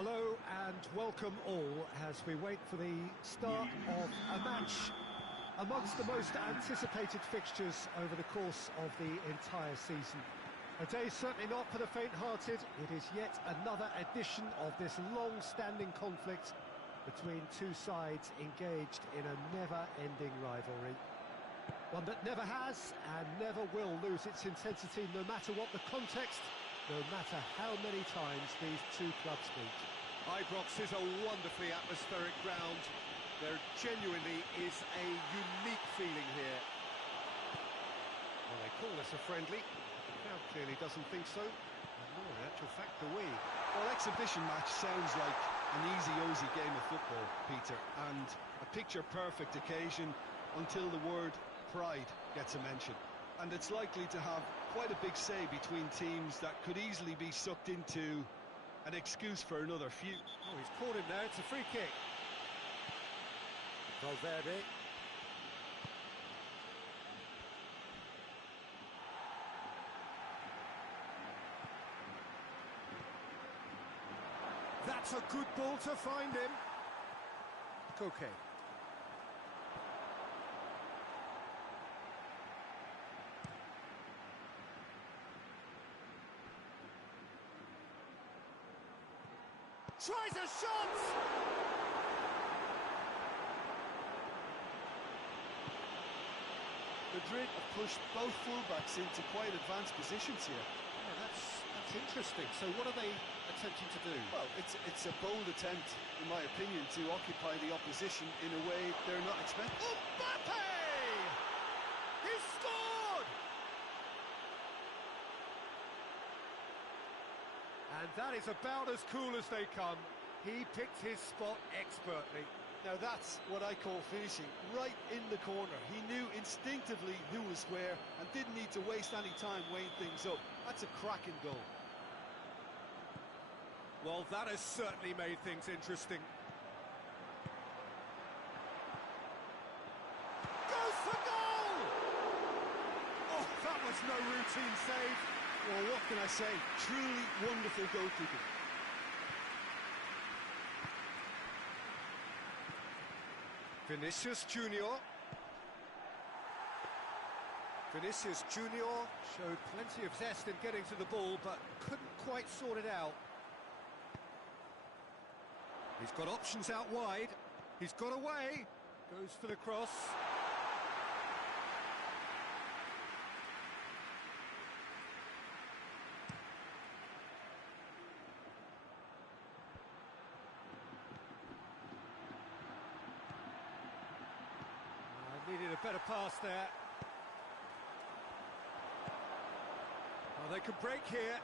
Hello and welcome all as we wait for the start of a match amongst the most anticipated fixtures over the course of the entire season. A day certainly not for the faint-hearted. It is yet another edition of this long-standing conflict between two sides engaged in a never-ending rivalry. One that never has and never will lose its intensity, no matter what the context, no matter how many times these two clubs meet. Ibrox is a wonderfully atmospheric ground. There genuinely is a unique feeling here. Well, they call this a friendly. The crowd clearly doesn't think so. And nor, in actual fact, do we. Well, exhibition match sounds like an easy-ozy game of football, Peter, and a picture-perfect occasion until the word pride gets a mention. And it's likely to have quite a big say between teams that could easily be sucked into an excuse for another feud. Oh, he's caught him there. It's a free kick. Valverde. That's a good ball to find him. Koke. Tries a shot! Madrid have pushed both fullbacks into quite advanced positions here. Yeah, that's interesting. So what are they attempting to do? Well, it's a bold attempt, in my opinion, to occupy the opposition in a way they're not expecting. Mbappe! He scored! And that is about as cool as they come. He picked his spot expertly. Now that's what I call finishing, right in the corner. He knew instinctively who was where and didn't need to waste any time weighing things up. That's a cracking goal. Well, that has certainly made things interesting. Goes for goal! Oh, that was no routine save. Well, what can I say? Truly wonderful goalkeeping. Vinicius Junior. Vinicius Junior showed plenty of zest in getting to the ball, but couldn't quite sort it out. He's got options out wide. He's got away. Goes for the cross. Needed a better pass there. Oh, they could break here.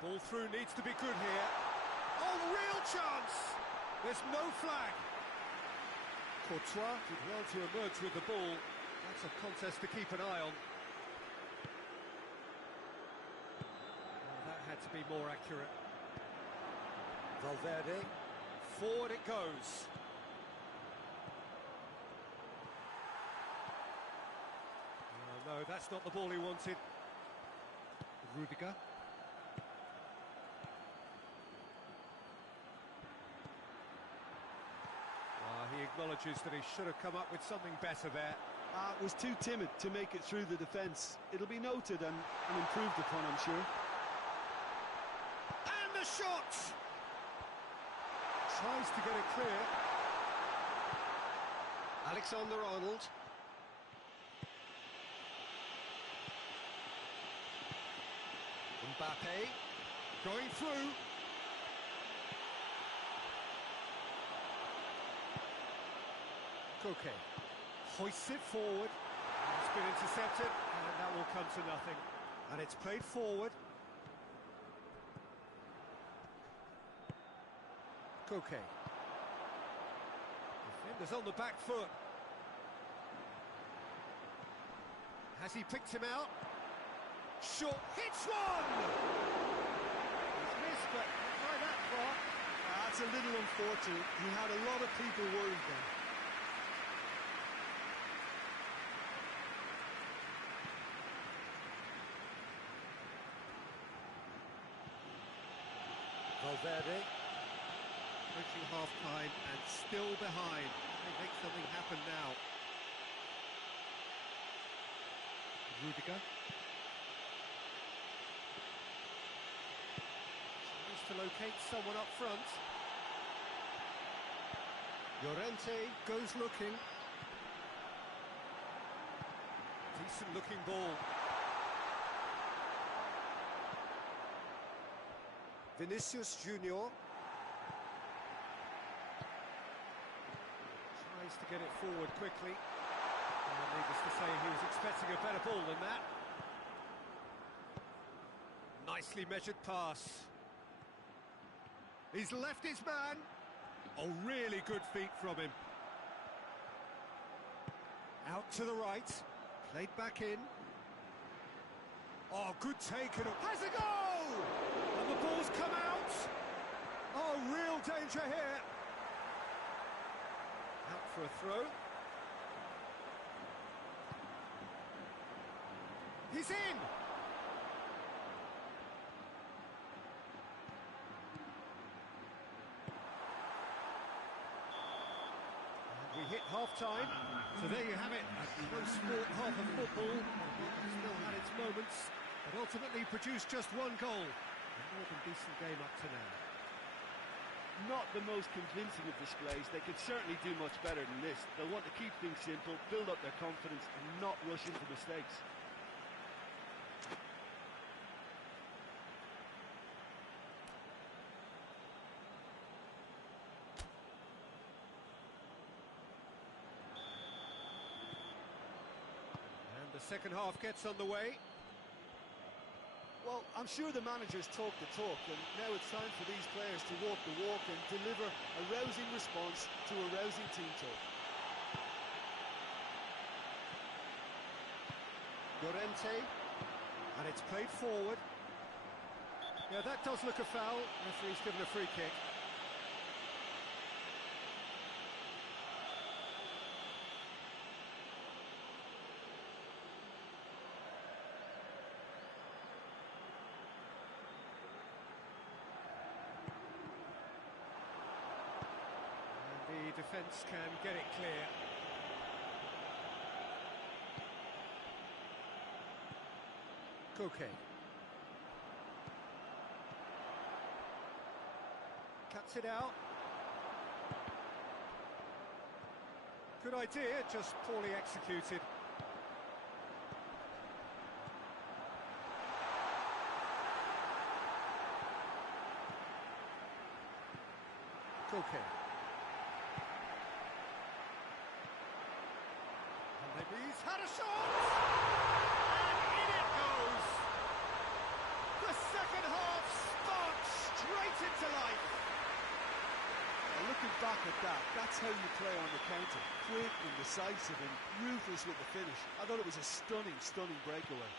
Ball through needs to be good here. Oh, real chance! There's no flag. Courtois did well to emerge with the ball. That's a contest to keep an eye on. Well, that had to be more accurate. Valverde. Forward it goes. No, that's not the ball he wanted. Rudiger. He acknowledges that he should have come up with something better there. Was too timid to make it through the defence. It'll be noted and improved upon, I'm sure. And the shot! Tries to get it clear. Alexander-Arnold. Mbappe, going through. Koke hoists it forward. It's been intercepted, and that will come to nothing. And it's played forward. Koke. Defenders on the back foot. Has he picked him out? Shot, hits one! He's missed, but not by that far. That's a little unfortunate. He had a lot of people worried then. Valverde. Approaching half-time and still behind. They make something happen now. Rudiger. Tries to locate someone up front. Llorente goes looking. Decent looking ball. Vinicius Junior Tries to get it forward quickly. Needless to say, he was expecting a better ball than that. Nicely measured pass. He's left his man. Oh, really good feet from him. Out to the right. Played back in. Oh, good take and has a goal! And the ball's come out. Oh, real danger here. Out for a throw. He's in! And we hit half-time. So there you have it. A close sport half of football. Still had its moments, but ultimately produced just one goal. A more than decent game up to now. Not the most convincing of displays. They could certainly do much better than this. They'll want to keep things simple, build up their confidence and not rush into mistakes. And the second half gets underway. Well, I'm sure the managers talk the talk, and now it's time for these players to walk the walk and deliver a rousing response to a rousing team talk. Llorente, And it's played forward. Yeah, that does look a foul. Referee's given a free kick. And the defence can get it clear. Koke. Cuts it out. Good idea, just poorly executed. Koke. And maybe he's had a shot! And in it goes! The second half sparks straight into life. Now, looking back at that, that's how you play on the counter. Quick and decisive and ruthless with the finish. I thought it was a stunning, stunning breakaway.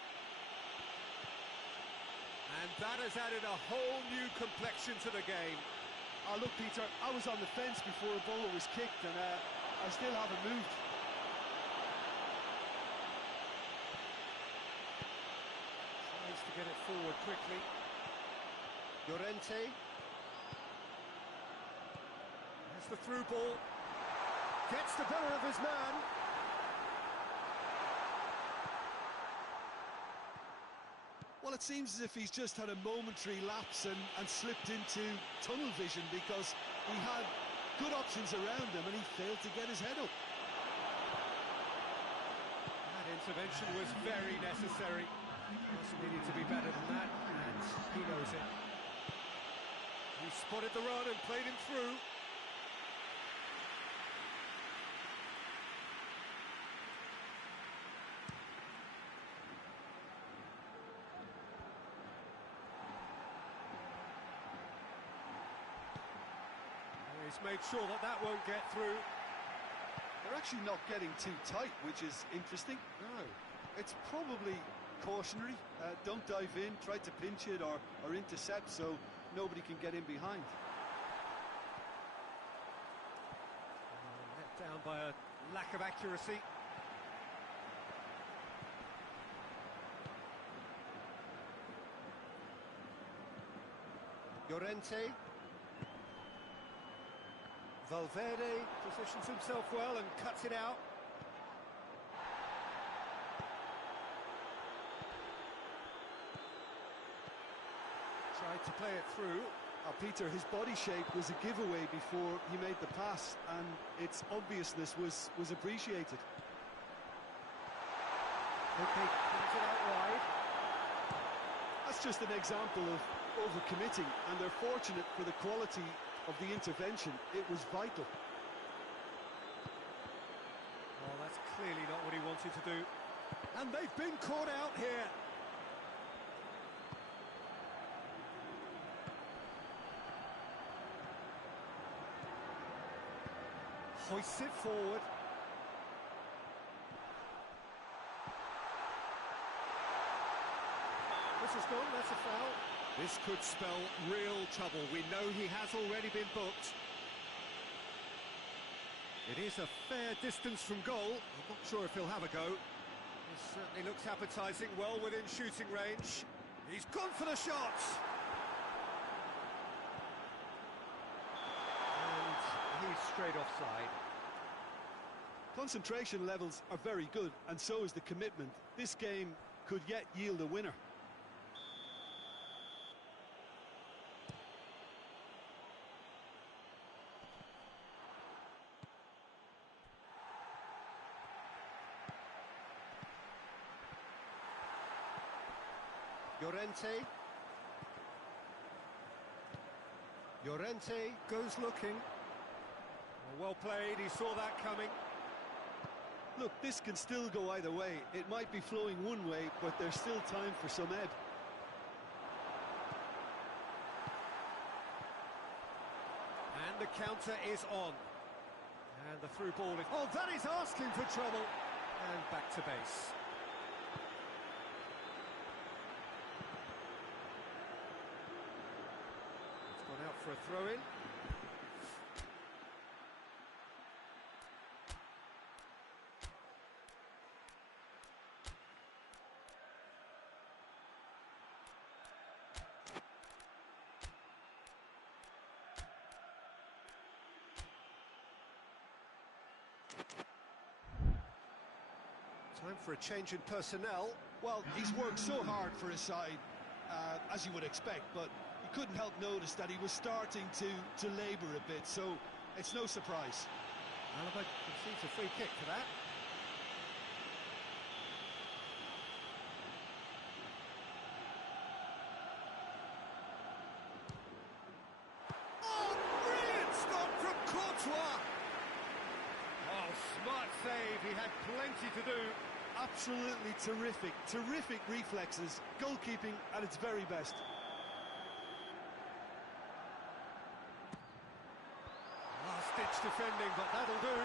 And that has added a whole new complexion to the game. Oh, look, Peter, I was on the fence before a ball was kicked, and I still haven't moved. Tries to get it forward quickly. Llorente, There's the through ball. Gets the better of his man. Well, it seems as if he's just had a momentary lapse and slipped into tunnel vision, because he had good options around him and he failed to get his head up. That intervention was very necessary. Just needed to be better than that, and he knows it. He spotted the run and played him through. He's made sure that that won't get through. They're actually not getting too tight, which is interesting. No. It's probably cautionary. Don't dive in, try to pinch it or intercept so nobody can get in behind. Let down by a lack of accuracy. Llorente, Valverde positions himself well and cuts it out. Tried to play it through. Peter, his body shape was a giveaway before he made the pass, and its obviousness was appreciated. Okay, brings it out wide. That's just an example of overcommitting, and they're fortunate for the quality of the intervention. It was vital. Oh, that's clearly not what he wanted to do. And they've been caught out here. Hoists it forward. This has gone, that's a foul. This could spell real trouble. We know he has already been booked. It is a fair distance from goal. I'm not sure if he'll have a go. This certainly looks appetising, well within shooting range. He's gone for the shot! And he's straight offside. Concentration levels are very good, and so is the commitment. This game could yet yield a winner. Llorente goes looking. Well played, he saw that coming. Look, this can still go either way. It might be flowing one way, but there's still time for some ebb. And the counter is on. And the through ball is... Oh, that is asking for trouble. And back to base. It's gone out for a throw-in. Time for a change in personnel. Well, he's worked so hard for his side, as you would expect, but you couldn't help notice that he was starting to labour a bit, so it's no surprise. Alaba concedes a free kick for that. Oh, brilliant stop from Courtois! Oh, smart save, he had plenty to do. Absolutely terrific reflexes, goalkeeping at its very best. Last-ditch defending, but that'll do.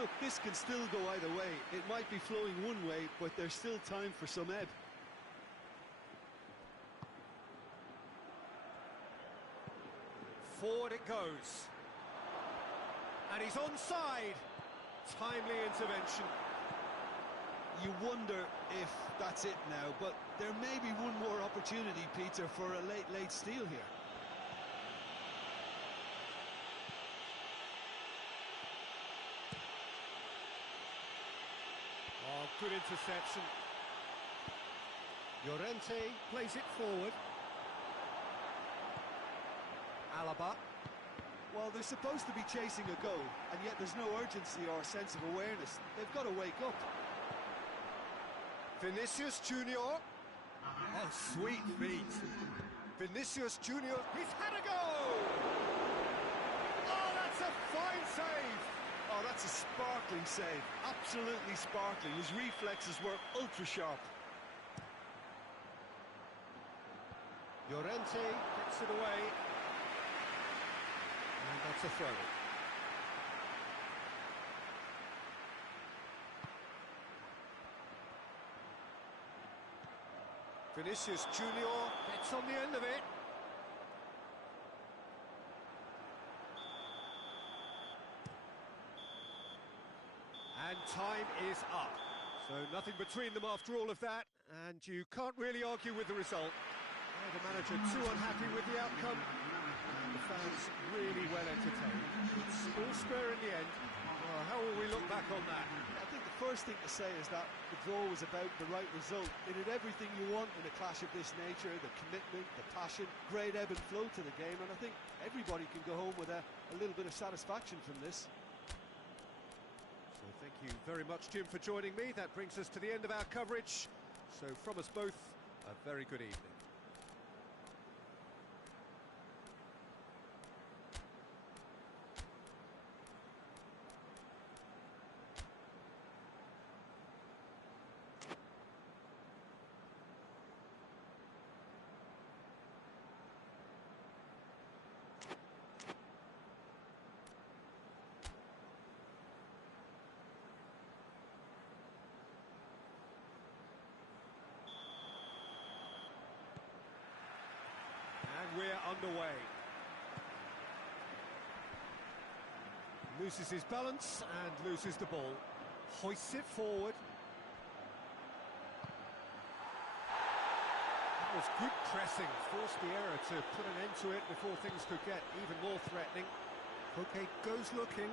Look, this can still go either way. It might be flowing one way, but there's still time for some ebb. Forward it goes. And he's onside. Timely intervention. You wonder if that's it now, but there may be one more opportunity, Peter, for a late steal here. Oh, good interception. Llorente plays it forward. Alaba. Well, they're supposed to be chasing a goal, and yet there's no urgency or sense of awareness. They've got to wake up. Vinicius Junior. Oh, sweet feet. Vinicius Junior. He's had a go! Oh, that's a fine save! Oh, that's a sparkling save. Absolutely sparkling. His reflexes were ultra-sharp. Llorente gets it away. And that's a throw. Vinicius Junior gets on the end of it. And time is up. So nothing between them after all of that, and you can't really argue with the result. The manager too unhappy with the outcome, and the fans really well entertained. square in the end. Well, how will we look back on that? I think the first thing to say is that the draw was about the right result. It had everything you want in a clash of this nature, the commitment, the passion, great ebb and flow to the game, and I think everybody can go home with a little bit of satisfaction from this. So thank you very much, Jim, for joining me. That brings us to the end of our coverage. So from us both, a very good evening. And we're underway. Loses his balance and loses the ball. Hoists it forward. That was good pressing. Forced the error to put an end to it before things could get even more threatening. Koke goes looking.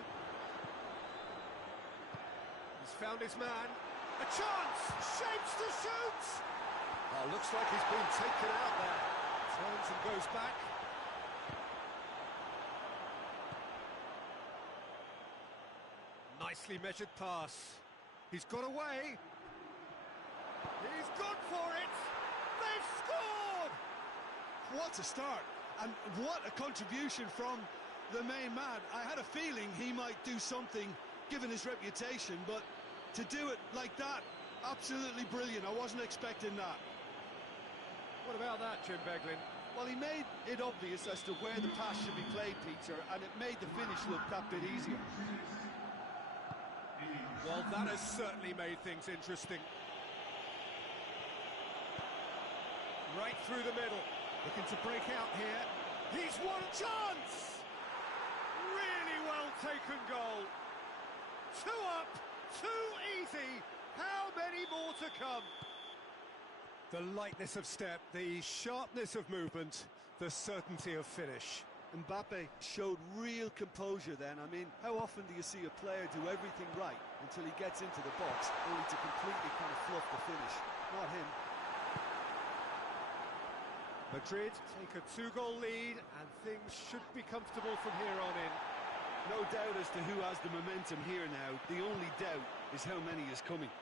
He's found his man. A chance! Shapes to shoot! Oh, looks like he's been taken out there. Turns and goes back. Nicely measured pass. He's got away. He's gone for it. They've scored! What a start, and what a contribution from the main man. I had a feeling he might do something, given his reputation, but to do it like that, absolutely brilliant. I wasn't expecting that. What about that, Jim Beglin? Well, he made it obvious as to where the pass should be played, Peter, and it made the finish look that bit easier. Well, that has certainly made things interesting. Right through the middle. Looking to break out here. He's one chance! Really well taken goal. 2 up, 2 easy. How many more to come? The lightness of step, the sharpness of movement, the certainty of finish. Mbappe showed real composure then. I mean, how often do you see a player do everything right until he gets into the box, only to completely kind of fluff the finish? Not him. Madrid take a 2-goal lead, and things should be comfortable from here on in. No doubt as to who has the momentum here now. The only doubt is how many is coming.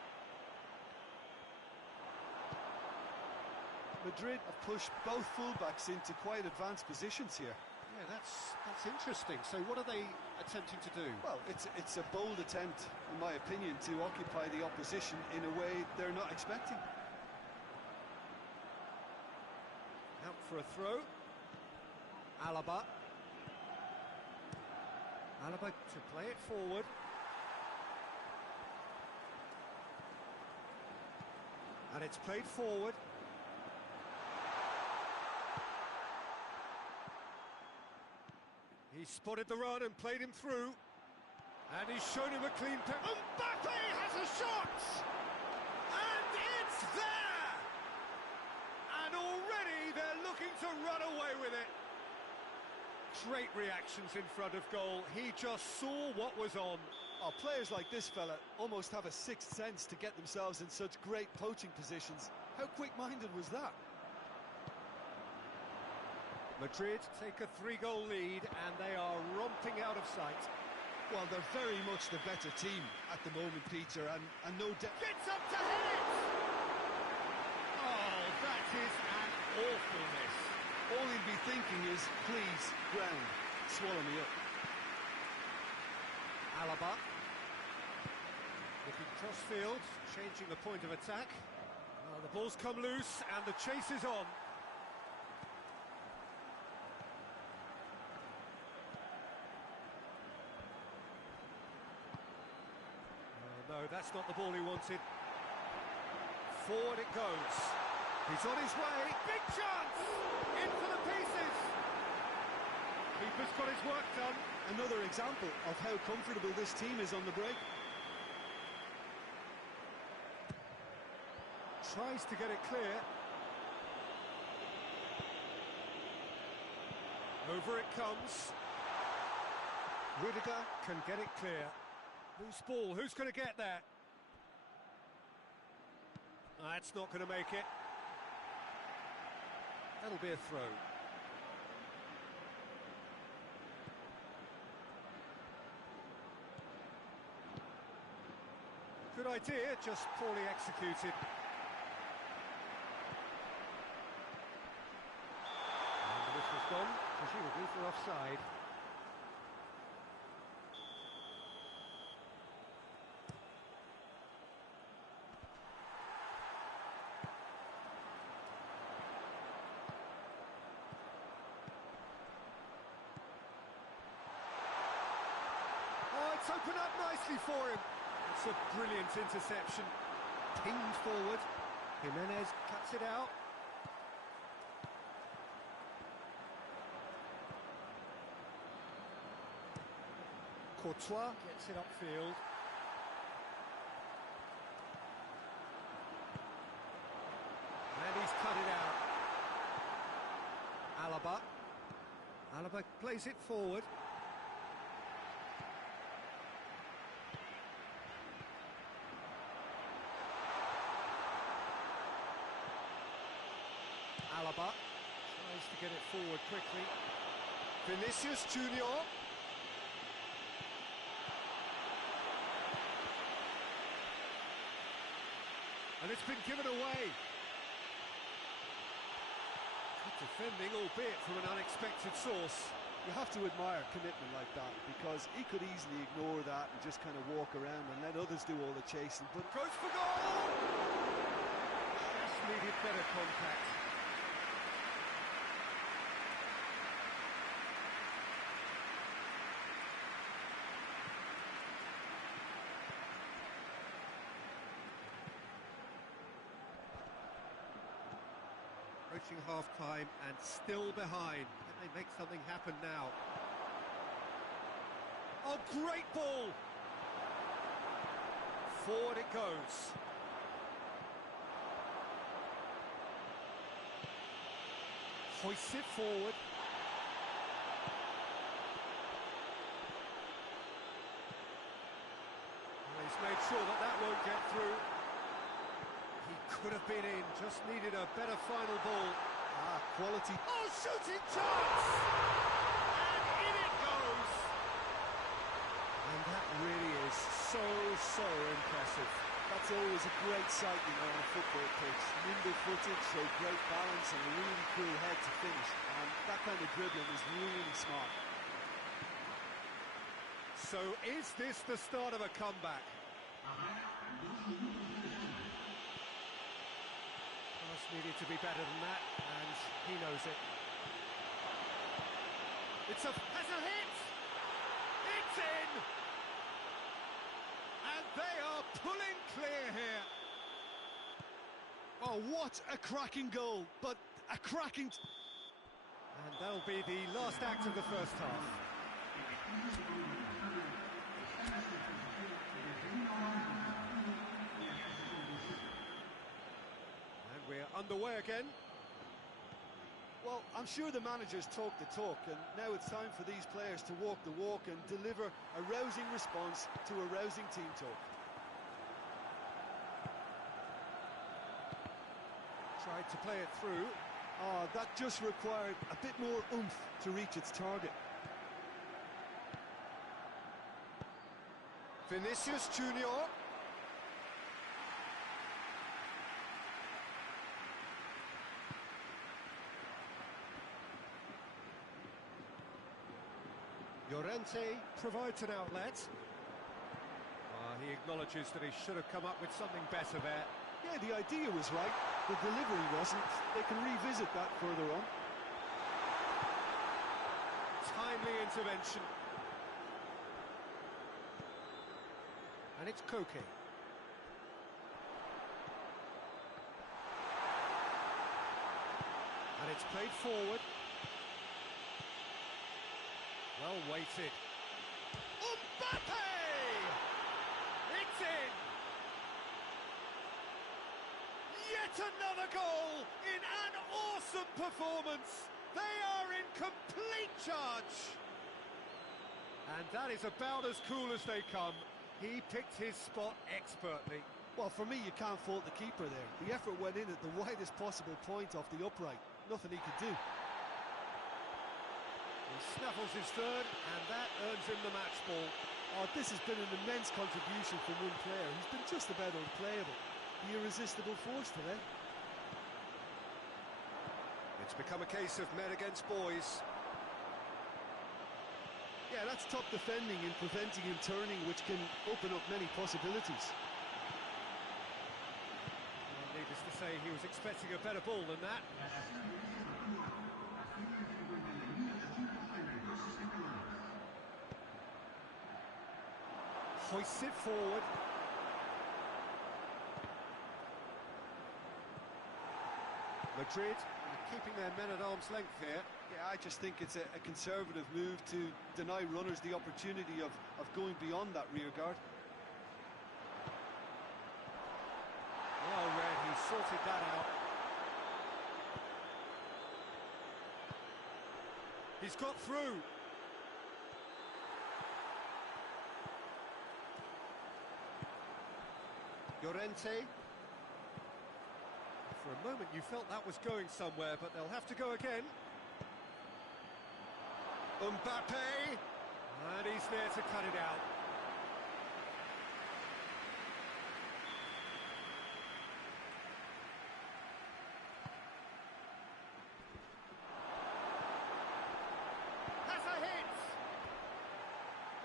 Madrid have pushed both fullbacks into quite advanced positions here. Yeah, that's interesting. So what are they attempting to do? Well, it's a bold attempt, in my opinion, to occupy the opposition in a way they're not expecting. Out for a throw. Alaba. Alaba to play it forward. And it's played forward. He spotted the run and played him through. And he's shown him a clean pass. Mbappe has a shot! And it's there! And already they're looking to run away with it. Great reactions in front of goal. He just saw what was on. Oh, players like this fella almost have a sixth sense to get themselves in such great poaching positions. How quick-minded was that? Madrid take a 3-goal lead and they are romping out of sight. Well, they're very much the better team at the moment, Peter, and no doubt... Gets up to hit it! Oh, that is an awful miss. All he'd be thinking is, please, ground, swallow me up. Alaba. Looking cross-field, changing the point of attack. Well, the ball's come loose and the chase is on. No, that's not the ball he wanted. Forward it goes. He's on his way. Big chance! In for the pieces! Keeper's got his work done. Another example of how comfortable this team is on the break. Tries to get it clear. Over it comes. Rudiger can get it clear. Loose ball, who's going to get there? That's not going to make it. That'll be a throw. Good idea, just poorly executed. And the whistle's gone, presumably for offside. Oh, it's opened up nicely for him. It's a brilliant interception. Pinged forward. Jimenez cuts it out. Courtois gets it upfield. And he's cut it out. Alaba. Alaba plays it forward. Alaba tries to get it forward quickly. Vinicius Junior. And it's been given away. Good defending, albeit from an unexpected source. You have to admire commitment like that, because he could easily ignore that and just kind of walk around and let others do all the chasing, but Goes for goal! Just needed better contact. Approaching half-time and still behind. Can they make something happen now? Oh, great ball! Forward it goes. Hoists it forward. Well, he's made sure that that won't get through. He could have been in, just needed a better final ball. quality. Oh, shooting chance! And in it goes! And that really is so impressive. That's always a great sight, you know, on a football pitch. Nimble-footed, showed great balance and a really cool head to finish. And that kind of dribbling is really smart. So is this the start of a comeback? Pass needed to be better than that, and he knows it. It's has a hit! It's in! And they are pulling clear here. Oh, what a cracking goal, but a cracking... And that'll be the last act of the first half. And we're underway again. Well, I'm sure the managers talk the talk, and now it's time for these players to walk the walk and deliver a rousing response to a rousing team talk. Tried to play it through. Oh, that just required a bit more oomph to reach its target. Vinicius Junior. Llorente provides an outlet. He acknowledges that he should have come up with something better there. Yeah, the idea was right, the delivery wasn't. They can revisit that further on. Timely intervention. And it's Koke. And it's played forward. Well weighted. Mbappe! It's in! Yet another goal in an awesome performance. They are in complete charge. And that is about as cool as they come. He picked his spot expertly. Well, for me, you can't fault the keeper there. The effort went in at the widest possible point off the upright. Nothing he could do. He snaffles his third, and that earns him the match ball. Oh, this has been an immense contribution from one player. He's been just about unplayable. The irresistible force today. It's become a case of men against boys. Yeah, that's top defending and preventing him turning, which can open up many possibilities. Well, needless to say, he was expecting a better ball than that. Hoists it forward. Madrid are keeping their men at arm's length here. Yeah, I just think it's a conservative move to deny runners the opportunity of going beyond that rear guard. Well read, he sorted that out. He's got through. Llorente. For a moment you felt that was going somewhere, but they'll have to go again. Mbappe! And he's there to cut it out. Has a hit!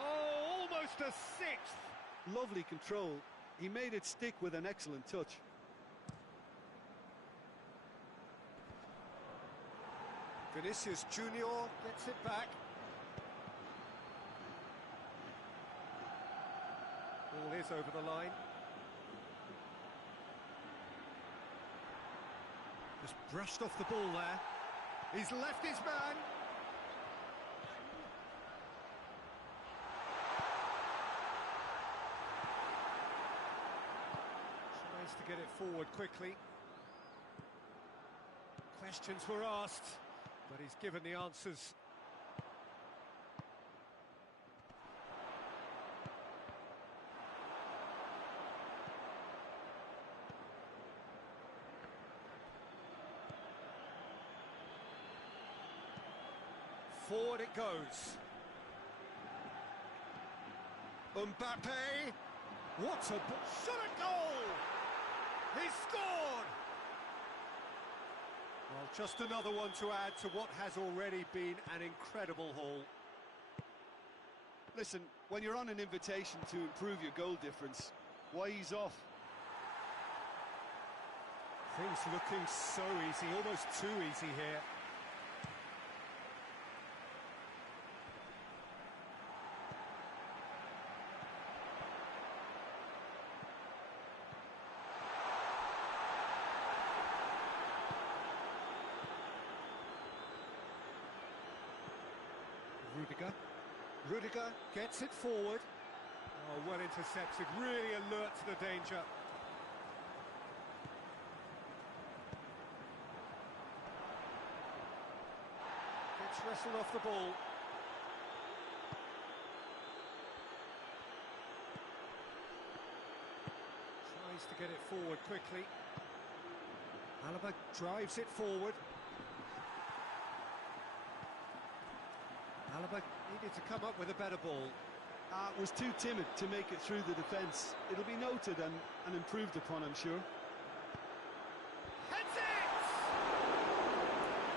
Oh, almost a sixth! Lovely control. He made it stick with an excellent touch. Vinicius Junior gets it back. Ball is over the line. Just brushed off the ball there. He's left his man. Tries to get it forward quickly. Questions were asked, but he's given the answers. Forward it goes. Mbappe! What a shot at goal! He scored! Well, just another one to add to what has already been an incredible haul. Listen, when you're on an invitation to improve your goal difference, why ease off? Things looking so easy, almost too easy here. Rudiger gets it forward. Oh, well intercepted, really alert to the danger. Gets wrestled off the ball. Tries to get it forward quickly. Alaba drives it forward. Alaba needed to come up with a better ball. Was too timid to make it through the defence. It'll be noted and improved upon, I'm sure. Heads it!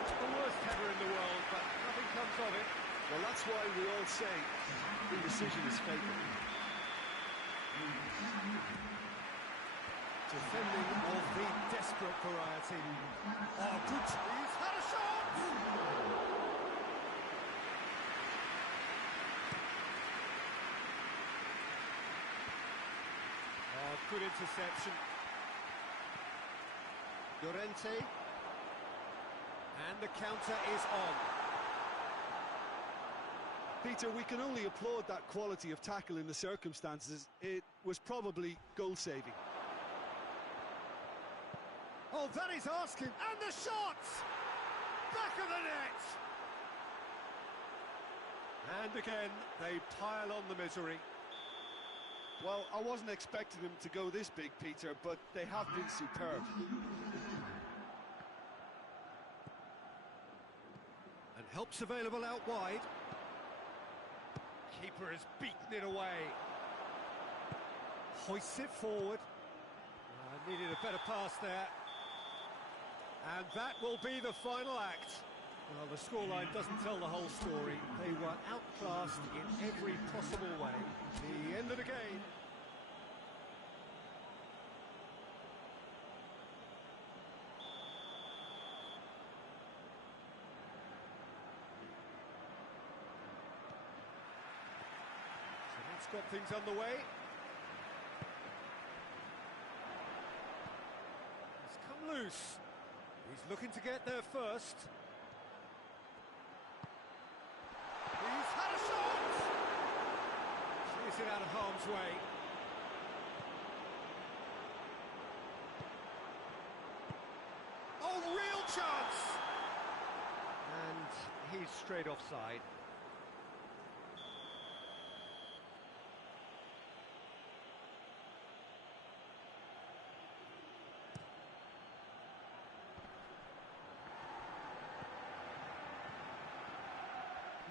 The worst header in the world, but nothing comes of it. Well, that's why we all say indecision is fatal. Defending of the desperate variety. Oh, good. He's had a shot! Good interception. Llorente. And the counter is on. Peter, we can only applaud that quality of tackle in the circumstances. It was probably goal-saving. Oh, that is asking. And the shot! Back of the net! And again, they pile on the misery. Well, I wasn't expecting them to go this big, Peter, but they have been superb. And help's available out wide. Keeper has beaten it away. Hoists it forward. Needed a better pass there. And that will be the final act. Well, the scoreline doesn't tell the whole story. They were outclassed in every possible way. The end of the game. So that's got things underway. He's come loose. He's looking to get there first. He's had a shot! Clears it out of harm's way. Oh, real chance! And he's straight offside.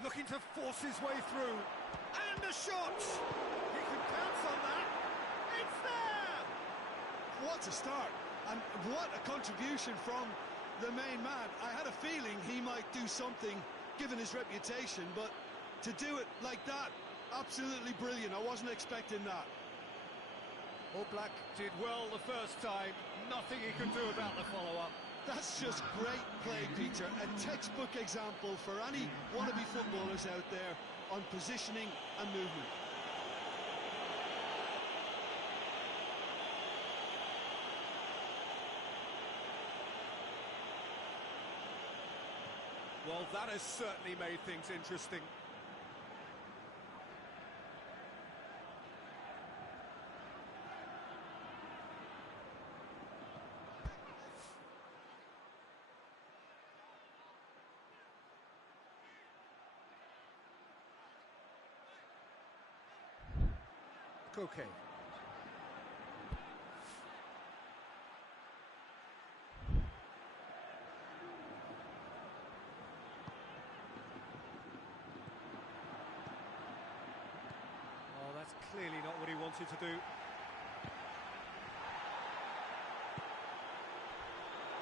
Looking to force his way through. And a shot! He can pounce on that. It's there! What a start, and what a contribution from the main man. I had a feeling he might do something, given his reputation, but to do it like that, absolutely brilliant. I wasn't expecting that. Oblak did well the first time. Nothing he could do about the follow-up. That's just great play, Peter. A textbook example for any wannabe footballers out there on positioning and movement. Well, that has certainly made things interesting. Okay. Oh, that's clearly not what he wanted to do.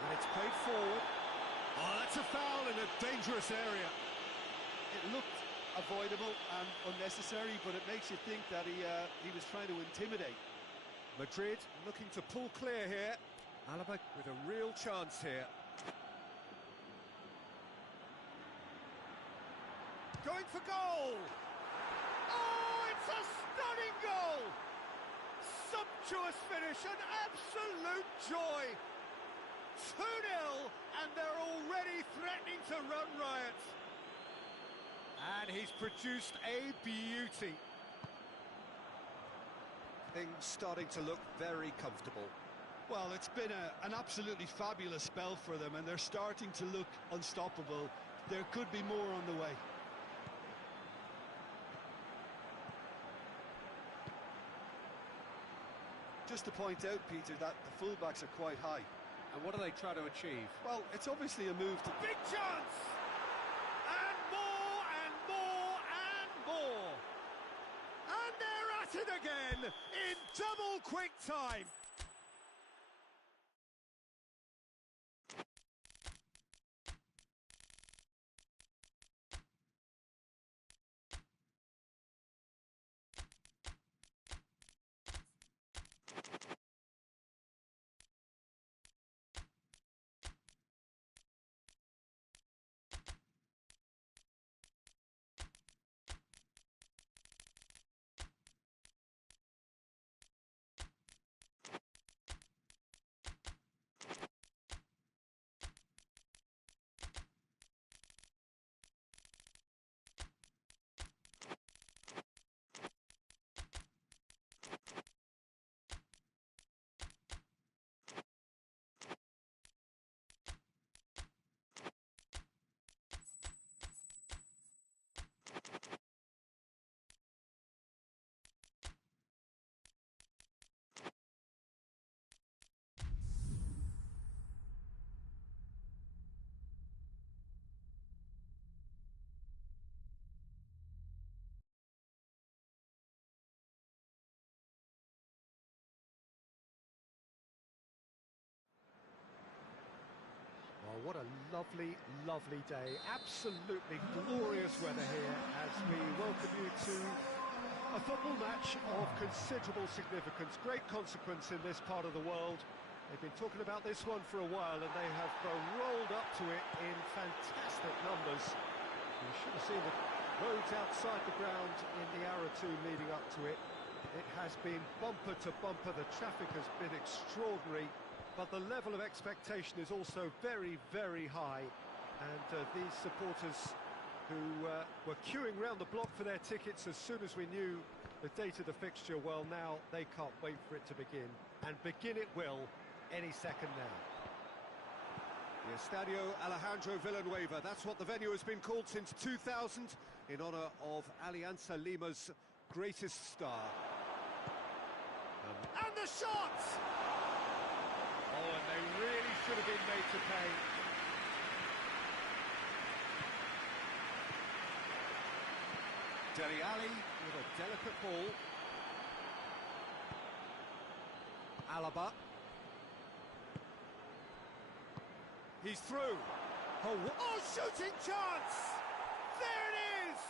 And it's played forward. Oh, that's a foul in a dangerous area. It looked avoidable and unnecessary, but it makes you think that he was trying to intimidate. Madrid looking to pull clear here. Alaba with a real chance here. Going for goal! Oh, it's a stunning goal! Sumptuous finish, an absolute joy! 2-0, and they're already threatening to run riot. And he's produced a beauty. Things starting to look very comfortable. Well, it's been an absolutely fabulous spell for them, and they're starting to look unstoppable. There could be more on the way. Just to point out, Peter, that the fullbacks are quite high. And what are they trying to achieve? Well, it's obviously a move to... Big chance! And more, and more, and more! And they're at it again, in double quick time! what a lovely, lovely day. Absolutely glorious weather here as we welcome you to a football match of considerable significance, great consequence in this part of the world. They've been talking about this one for a while and they have rolled up to it in fantastic numbers. You should have seen the roads outside the ground in the hour or two leading up to it. It has been bumper to bumper, the traffic has been extraordinary, but the level of expectation is also very, very high. And these supporters who were queuing round the block for their tickets as soon as we knew the date of the fixture, well, now they can't wait for it to begin. And begin it will any second now. The Estadio Alejandro Villanueva, that's what the venue has been called since 2000, in honour of Alianza Lima's greatest star. And the shot! Oh, and they really should have been made to pay. Dele Alli with a delicate ball. Alaba. He's through. Oh, shooting chance! There it is!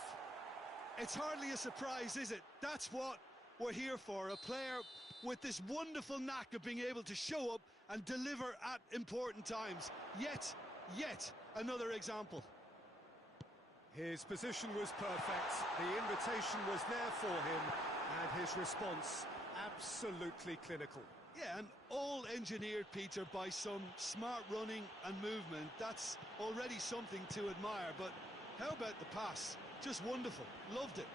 It's hardly a surprise, is it? That's what we're here for, a player with this wonderful knack of being able to show up and deliver at important times. Yet another example. His position was perfect, the invitation was there for him, and his response absolutely clinical. Yeah, and all engineered, Peter, by some smart running and movement. That's already something to admire, but how about the pass? Just wonderful, loved it.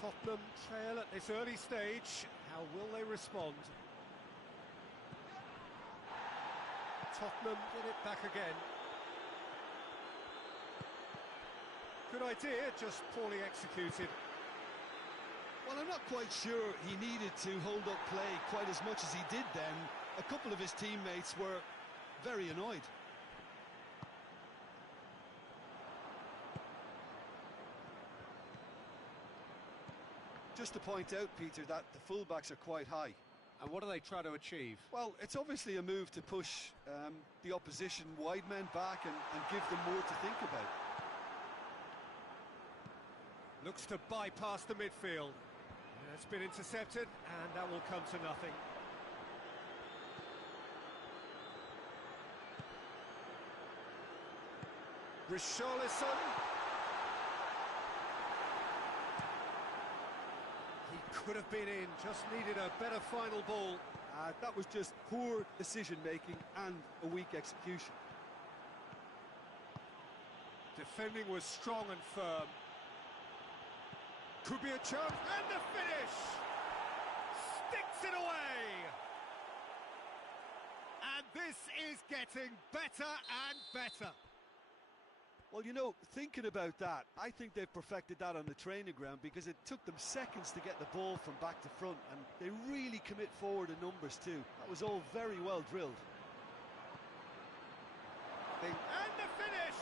Tottenham trail at this early stage. How will they respond? Tottenham get it back again. Good idea, just poorly executed. Well, I'm not quite sure he needed to hold up play quite as much as he did then. A couple of his teammates were very annoyed. Just to point out, Peter, that the fullbacks are quite high. And what do they try to achieve? Well, it's obviously a move to push the opposition wide men back and give them more to think about. Looks to bypass the midfield. It's been intercepted, and that will come to nothing. Richarlison. He could have been in, just needed a better final ball. That was just poor decision-making and a weak execution. Defending was strong and firm. Could be a chance, and the finish! Sticks it away! And this is getting better and better. Well, you know, thinking about that, I think they've perfected that on the training ground because it took them seconds to get the ball from back to front, and they really commit forward in numbers too. That was all very well drilled. And the finish!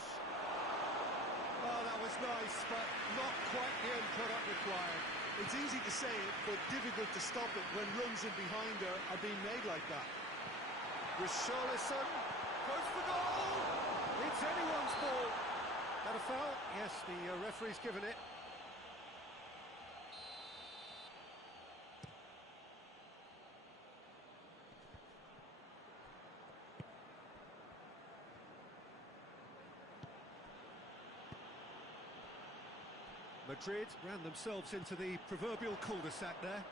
Oh, that was nice, but not quite the end product required. It's easy to say it, but difficult to stop it when runs in behind are being made like that. Richarlison goes for goal! It's anyone's ball. That a foul? Yes, the referee's given it. Madrid ran themselves into the proverbial cul-de-sac there.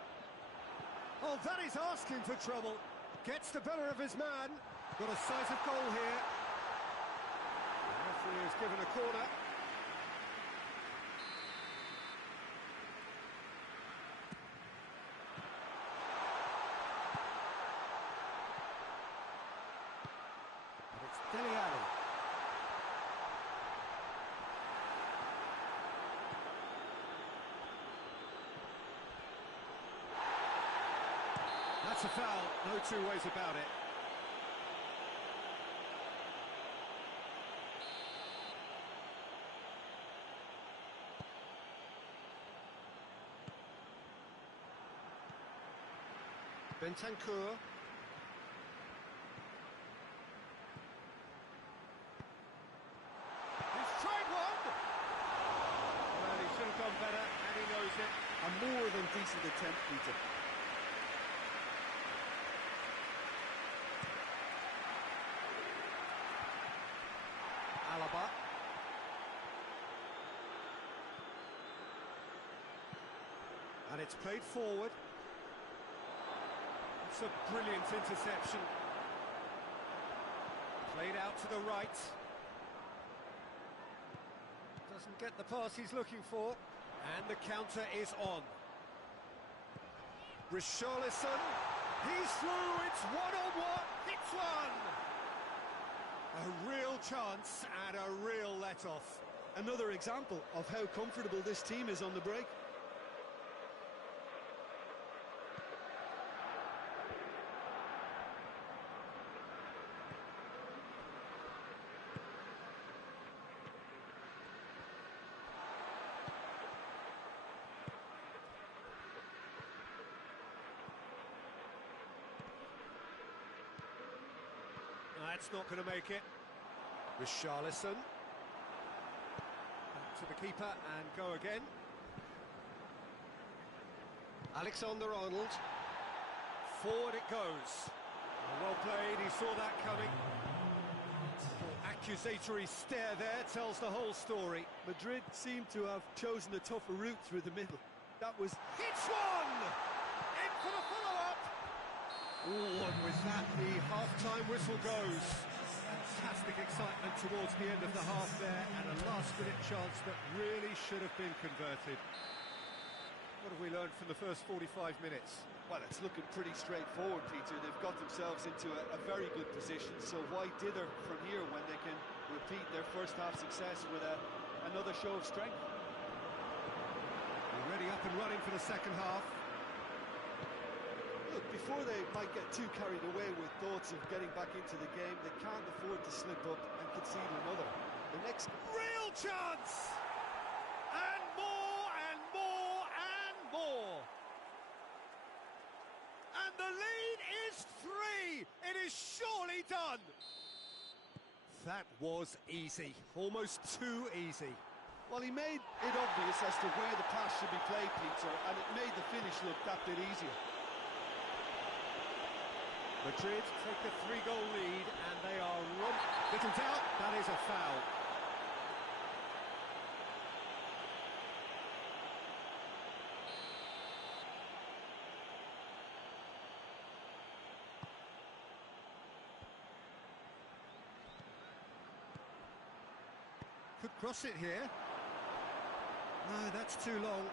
Oh, that is asking for trouble. Gets the better of his man. Got a sight of goal here. The referee has given a corner. And it's Dele Alli. That's a foul, no two ways about it. Bentancur. A more than decent attempt, Peter. Alaba. And it's played forward. It's a brilliant interception. Played out to the right. Doesn't get the pass he's looking for. And the counter is on. Richarlison. He's through. It's one-on-one. Hits one. A real chance and a real let-off. Another example of how comfortable this team is on the break. That's not going to make it. Richarlison. Back to the keeper and go again. Alexander-Arnold. Forward it goes. Well played, he saw that coming. Accusatory stare there tells the whole story. Madrid seemed to have chosen a tougher route through the middle. That was... Hits one! In for the follow-up! Oh, and with that, the half-time whistle goes. Fantastic excitement towards the end of the half there, and a last-minute chance that really should have been converted. What have we learned from the first 45 minutes? Well, it's looking pretty straightforward, Peter. They've got themselves into a very good position, so why dither from here when they can repeat their first-half success with another show of strength? Already up and running for the second half. Look, before they might get too carried away with thoughts of getting back into the game, they can't afford to slip up and concede another. The next... Real chance! And more, and more, and more! And the lead is 3! It is surely done! That was easy, almost too easy. Well, he made it obvious as to where the pass should be played, Peter, and it made the finish look that bit easier. Madrid take a 3-goal lead, and they are little doubt that is a foul. Could cross it here. No, that's too long.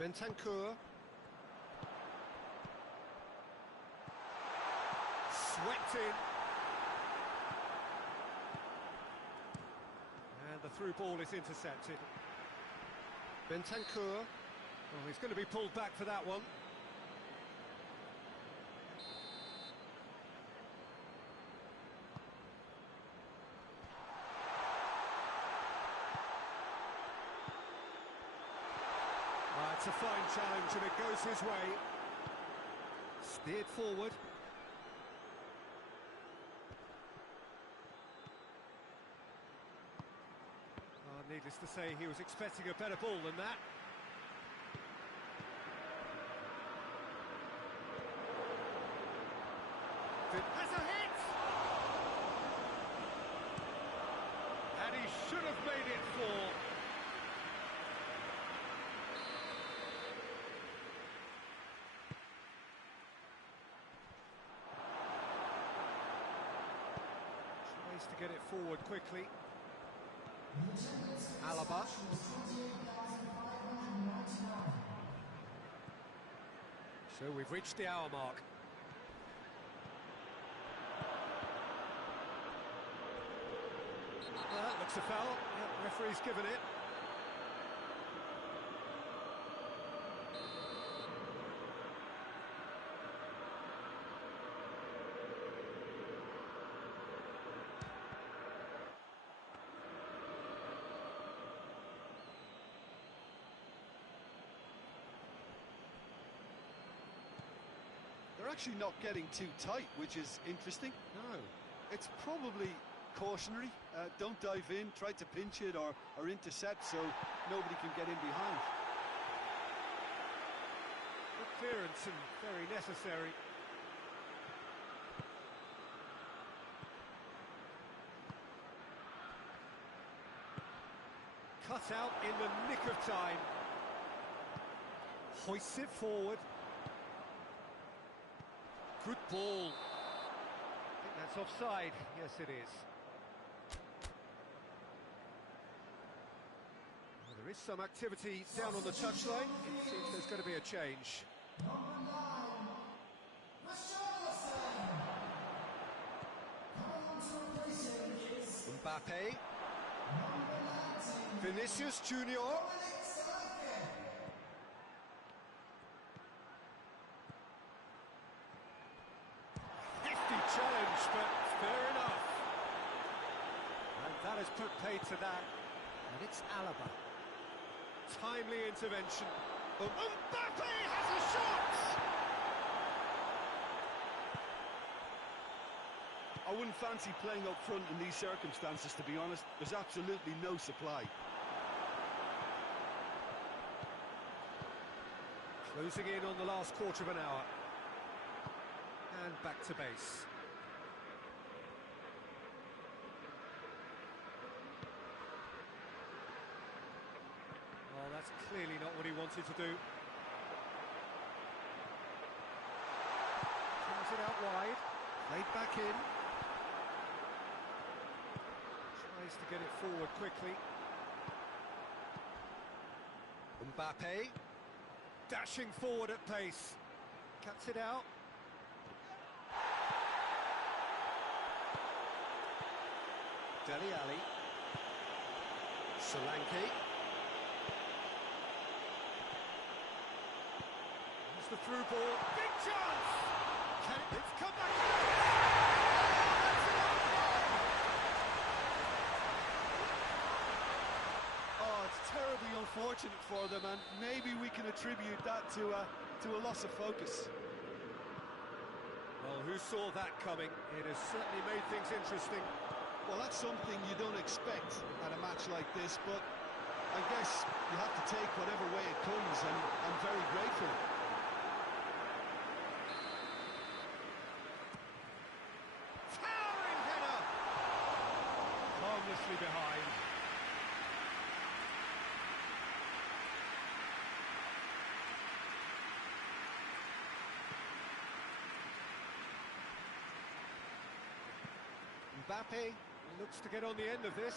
Bentancur. Swept in. And the through ball is intercepted. Bentancur. Oh, he's going to be pulled back for that one. It's a fine challenge and it goes his way. Steered forward. Needless to say, he was expecting a better ball than that. Has a hit! And he should have made it 4. To get it forward quickly. Alaba. So we've reached the hour mark. That looks a foul. Yeah, referee's given it. They're actually not getting too tight, which is interesting. No. It's probably cautionary. Don't dive in, try to pinch it or intercept so nobody can get in behind. Good clearance and very necessary. Cut out in the nick of time. Hoists it forward. Good ball. I think that's offside. Yes, it is. Well, there is some activity down on the touchline. It seems there's going to be a change. Mbappe. Vinicius Junior. Hefty challenge, but fair enough. And that has put paid to that. And it's Alaba. Timely intervention. But Mbappe has a shot! I wouldn't fancy playing up front in these circumstances, to be honest. There's absolutely no supply. Closing in on the last quarter of an hour. And back to base. Well, that's clearly not what he wanted to do. Turns it out wide. Laid back in. Tries to get it forward quickly. Mbappe. Dashing forward at pace. Cuts it out. Dele Alli. Solanke. It's the through ball. Big chance! It's come back! Oh, it's terribly unfortunate for them, and maybe we can attribute that to a loss of focus. Well, who saw that coming? It has certainly made things interesting. Well, that's something you don't expect at a match like this, but I guess you have to take whatever way it comes, and I'm very grateful. Towering header! Harmlessly behind. Mbappe. Looks to get on the end of this.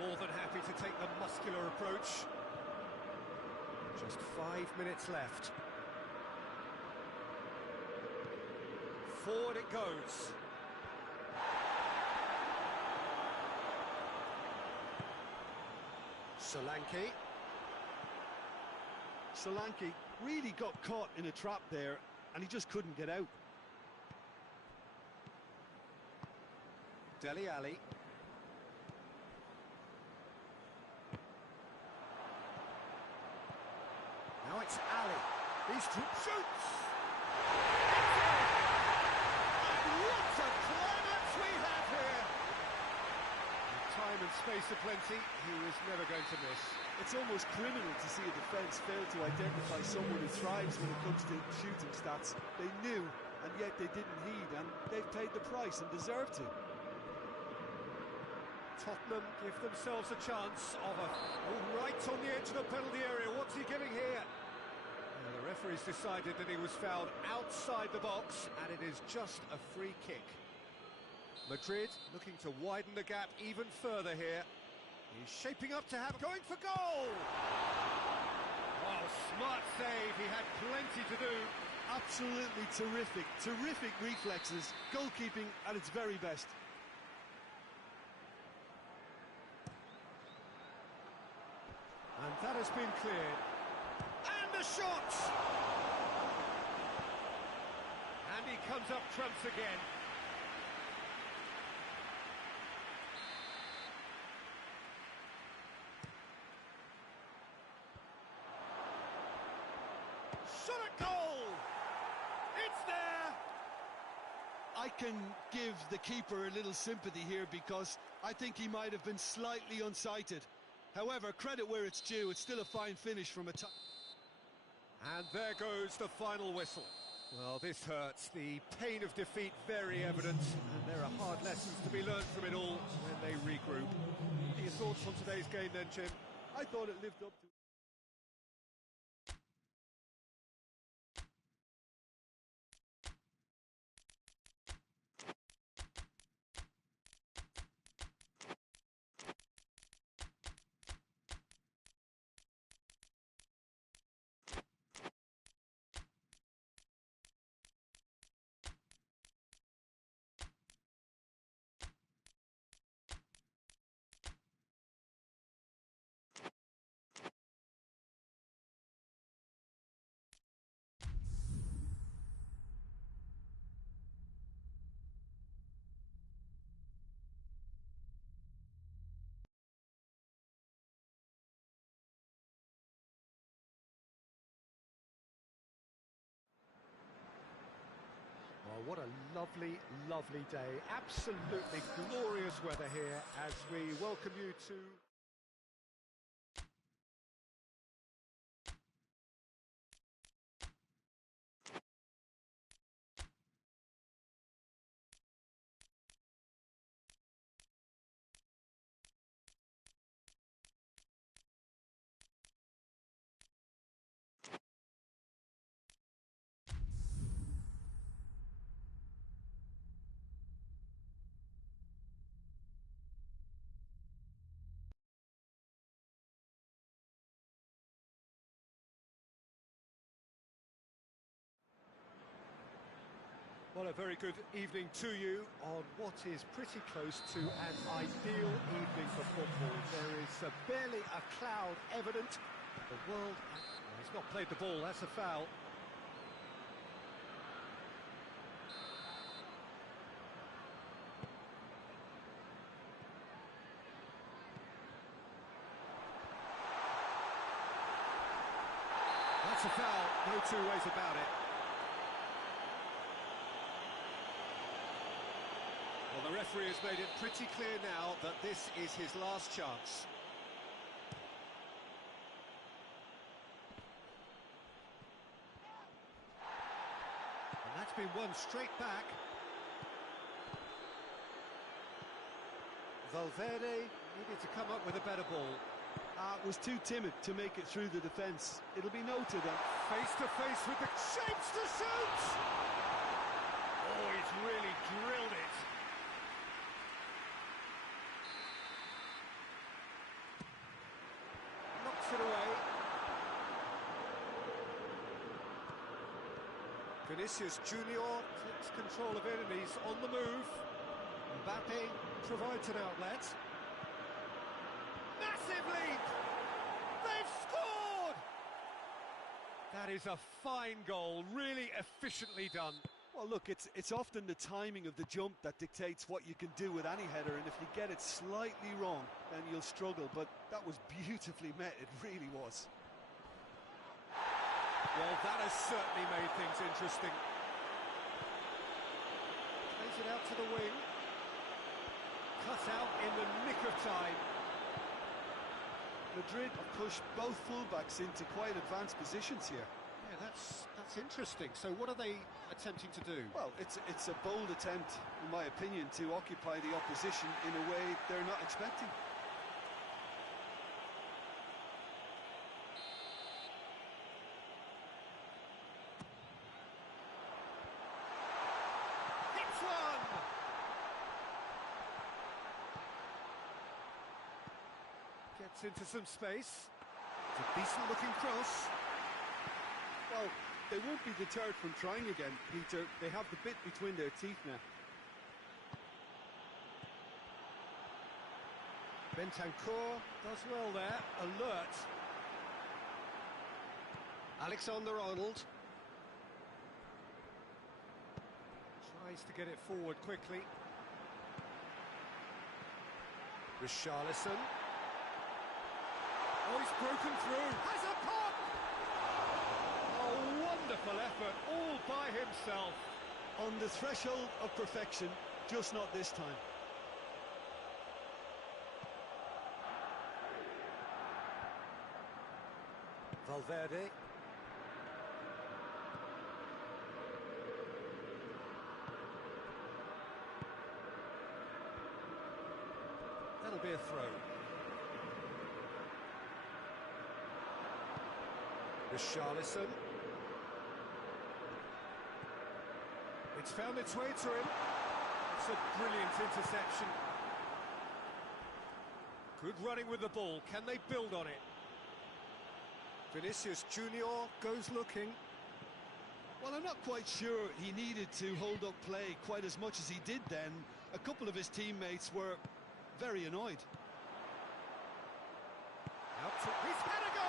More than happy to take the muscular approach. Just 5 minutes left. Forward it goes. Solanke. Solanke really got caught in a trap there, and he just couldn't get out. Dele Alli. Now it's Ali. He's shoots! And what a climax we have here! With time and space aplenty, he was never going to miss. It's almost criminal to see a defence fail to identify someone who thrives when it comes to shooting stats. They knew, and yet they didn't heed, and they've paid the price and deserve to. Tottenham give themselves a chance of right on the edge of the penalty area. What's he giving here? The referee's decided that he was fouled outside the box, and it is just a free kick. Madrid looking to widen the gap even further here. He's shaping up to have going for goal. Oh, smart save. He had plenty to do. Absolutely terrific, terrific reflexes. Goalkeeping at its very best. And that has been cleared. And the shot! And he comes up trumps again. shot at goal! It's there! I can give the keeper a little sympathy here because I think he might have been slightly unsighted. However, credit where it's due, it's still a fine finish from a top. And there goes the final whistle. Well, this hurts. The pain of defeat very evident, and there are hard lessons to be learned from it all when they regroup. What are your thoughts on today's game then, Jim? I thought it lived up to... Oh, what a lovely, lovely day. Absolutely glorious weather here as we welcome you to... Well, a very good evening to you on what is pretty close to an ideal evening for football. There is barely a cloud evident. The world... Well, he's not played the ball, that's a foul. That's a foul, no two ways about it. Well, the referee has made it pretty clear now that this is his last chance. And that's been won straight back. Valverde needed to come up with a better ball. was too timid to make it through the defence. It'll be noted that... Face to face with the... Shapes to shoot! Oh, he's really drilled it. Knocks it away. Vinicius Junior takes control of it and he's on the move. Mbappe provides an outlet. Massive lead! They've scored! That is a fine goal, really efficiently done. Well, look, it's often the timing of the jump that dictates what you can do with any header, and if you get it slightly wrong, then you'll struggle, but that was beautifully met, it really was. Well, that has certainly made things interesting. Plays it out to the wing. Cut out in the nick of time. Madrid have pushed both fullbacks into quite advanced positions here. Yeah, that's interesting. So what are they attempting to do? Well, it's a bold attempt, in my opinion, to occupy the opposition in a way they're not expecting. Hits one! Gets into some space. It's a decent-looking cross. Well, they won't be deterred from trying again, Peter. They have the bit between their teeth now. Bentancur does well there, alert. Alexander-Arnold tries to get it forward quickly. Richarlison. Oh, he's broken through. Has a pop! Oh, what by himself. On the threshold of perfection, just not this time. Valverde. That'll be a throw. Richarlison. It's found its way to him. It's a brilliant interception. Good running with the ball. Can they build on it? Vinicius Junior goes looking. Well, I'm not quite sure he needed to hold up play quite as much as he did then. A couple of his teammates were very annoyed. Out to, he's had a goal!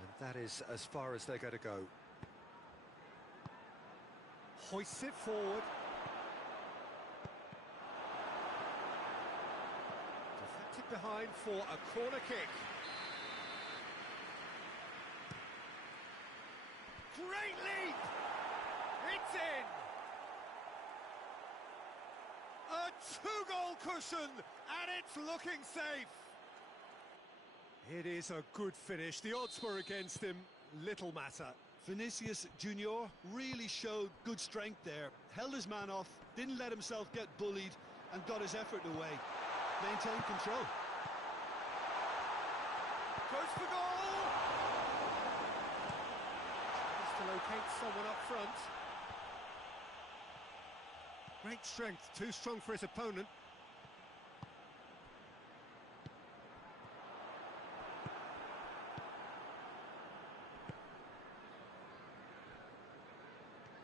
And that is as far as they're going to go. Hoists it forward. Deflected behind for a corner kick. Great leap! It's in! A two-goal cushion, and it's looking safe. It is a good finish. The odds were against him. Little matter. Vinicius Junior really showed good strength there. Held his man off, didn't let himself get bullied, and got his effort away. Maintained control. Goes for goal! Tries to locate someone up front. Great strength, too strong for his opponent.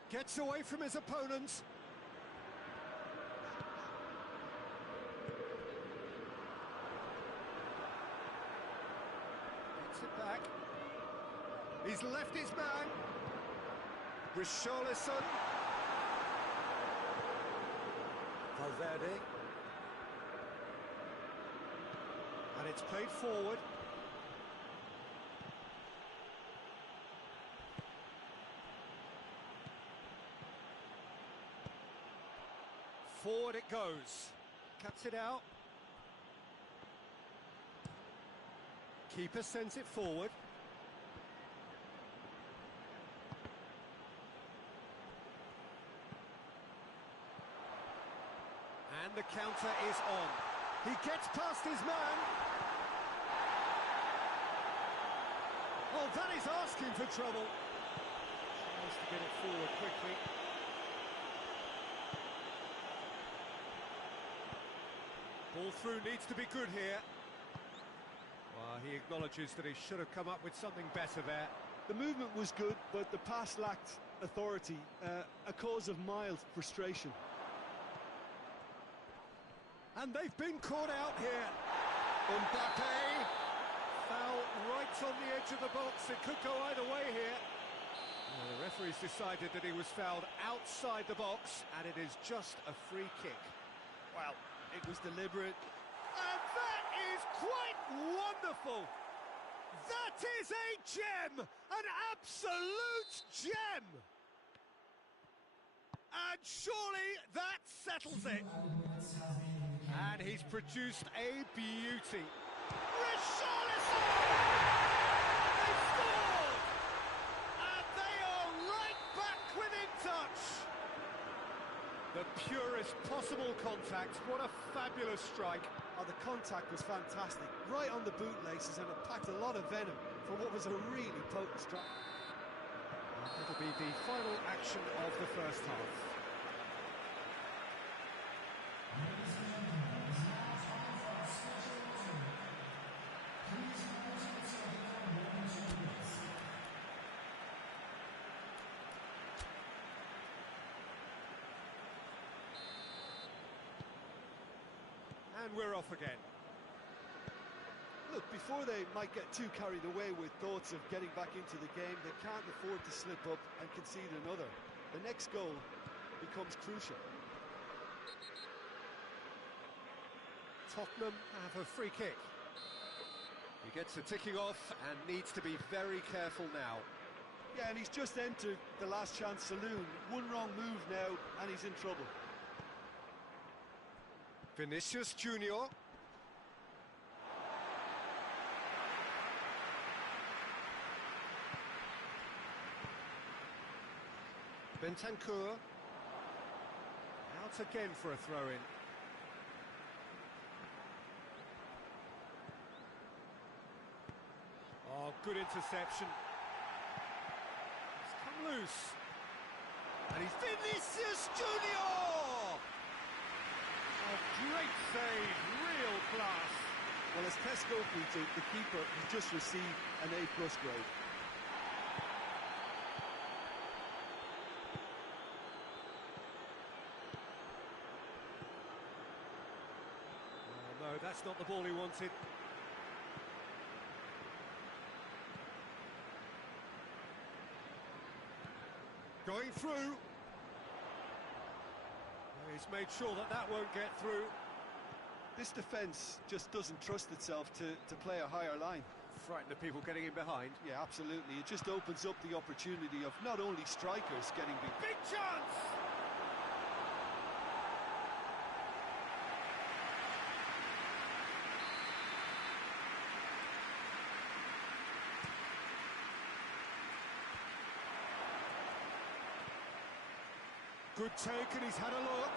Gets away from his opponent. Gets it back. He's left his man. Richarlison. Valverde. And it's played forward. Forward it goes. Cuts it out. Keeper sends it forward. And the counter is on. He gets past his man. Oh, that is asking for trouble. Tries to get it forward quickly. Ball through needs to be good here. Well, he acknowledges that he should have come up with something better there. The movement was good, but the pass lacked authority, a cause of mild frustration. And they've been caught out here. Mbappe. Foul right on the edge of the box. It could go either way here. Well, the referee's decided that he was fouled outside the box, and it is just a free kick. Well, it was deliberate. And that is quite wonderful! That is a gem! An absolute gem! And surely that settles it. And he's produced a beauty. Richarlison! They scored! And they are right back within touch. The purest possible contact. What a fabulous strike. Oh, the contact was fantastic, right on the bootlaces, and it packed a lot of venom for what was a really potent strike. That'll be the final action of the first half. And we're off again. Look, before they might get too carried away with thoughts of getting back into the game, they can't afford to slip up and concede another. The next goal becomes crucial. Tottenham have a free kick. He gets the ticking off and needs to be very careful now. Yeah, and he's just entered the last chance saloon. One wrong move now, and he's in trouble. Vinicius Junior. Bentancur. Out again for a throw-in. Oh, good interception. It's come loose. And he's Vinicius Junior! A great save, real class. Well, as Tesco Peter, the keeper, has just received an A+ grade. Oh, no, that's not the ball he wanted. Going through. He's made sure that that won't get through. This defence just doesn't trust itself to play a higher line. Frighten the people getting in behind. Yeah, absolutely. It just opens up the opportunity of not only strikers getting big chance! Good take, and he's had a look.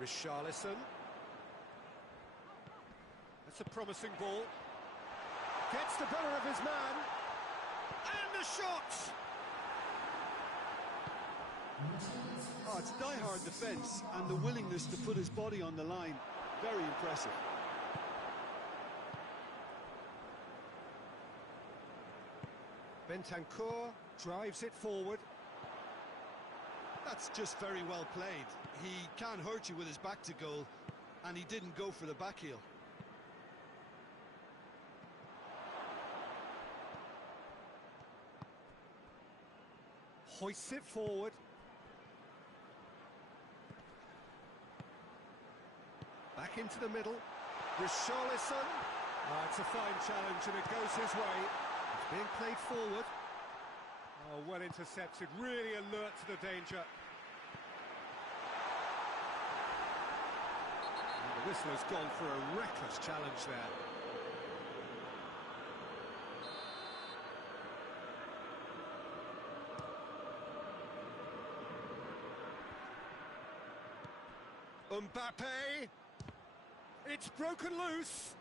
Richarlison. That's a promising ball. Gets the better of his man. And a shot! Oh, it's die-hard defence, and the willingness to put his body on the line. Very impressive. Bentancur drives it forward. That's just very well played. He can't hurt you with his back to goal, and he didn't go for the back heel. Hoists it forward. Back into the middle. Richarlison. It's a fine challenge, and it goes his way. It's being played forward. Oh, well intercepted, really alert to the danger. And the whistler's gone for a reckless challenge there. Mbappe! It's broken loose!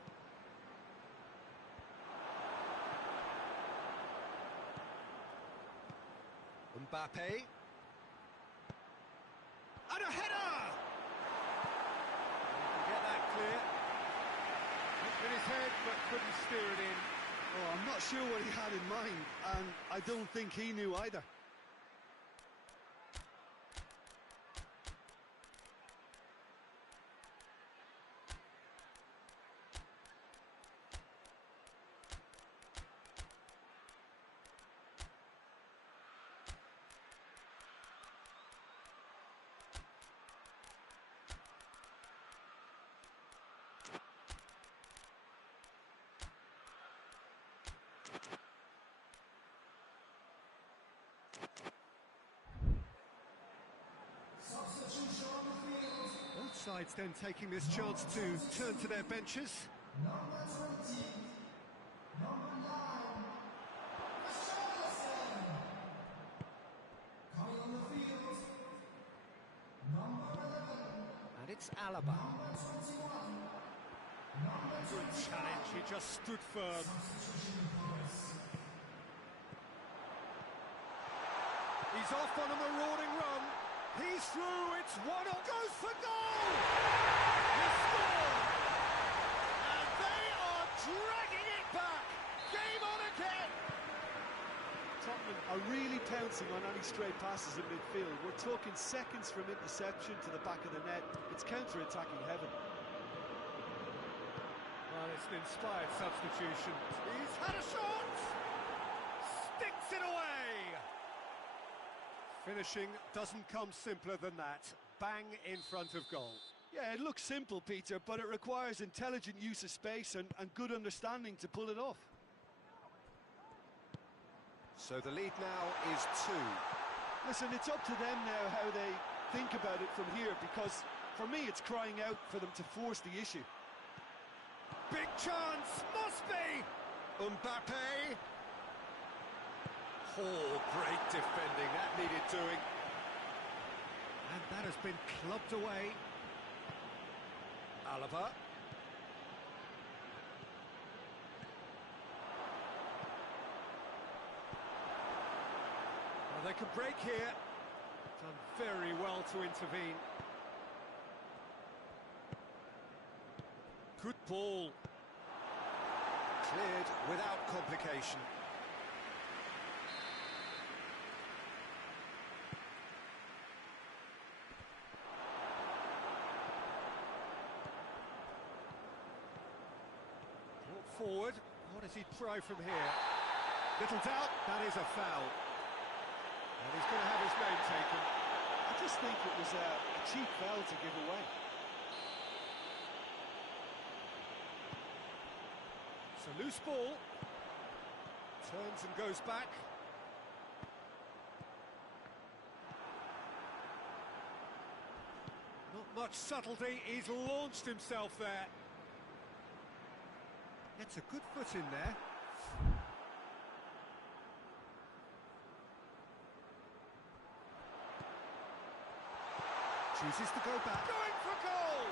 Mbappe. And a header! He can get that clear. Looked in his head, but couldn't steer it in. Oh, I'm not sure what he had in mind, and I don't think he knew either. Both sides then taking this chance to turn to their benches. And it's Alaba. Good challenge, he just stood firm. He's off on a marauding run. He's through, it's 1-0, goes for goal! He scored! And they are dragging it back! Game on again! Tottenham are really pouncing on any stray passes in midfield. We're talking seconds from interception to the back of the net. It's counter-attacking heaven. Well, it's an inspired substitution. He's had a shot! Sticks it away! Finishing doesn't come simpler than that. Bang in front of goal. Yeah, it looks simple, Peter, but it requires intelligent use of space and good understanding to pull it off. So the lead now is 2. Listen, it's up to them now how they think about it from here, because for me it's crying out for them to force the issue. Big chance, must be! Mbappe. Oh, great defending, that needed doing. And that has been clubbed away. Alaba. Well, they could break here. Done very well to intervene. Good ball. Cleared without complication. Brought forward. What does he try from here? Little doubt, that is a foul. And he's going to have his name taken. I just think it was a cheap foul to give away. It's a loose ball. Turns and goes back. Not much subtlety, he's launched himself there. Gets a good foot in there. Chooses to go back. Going for goal!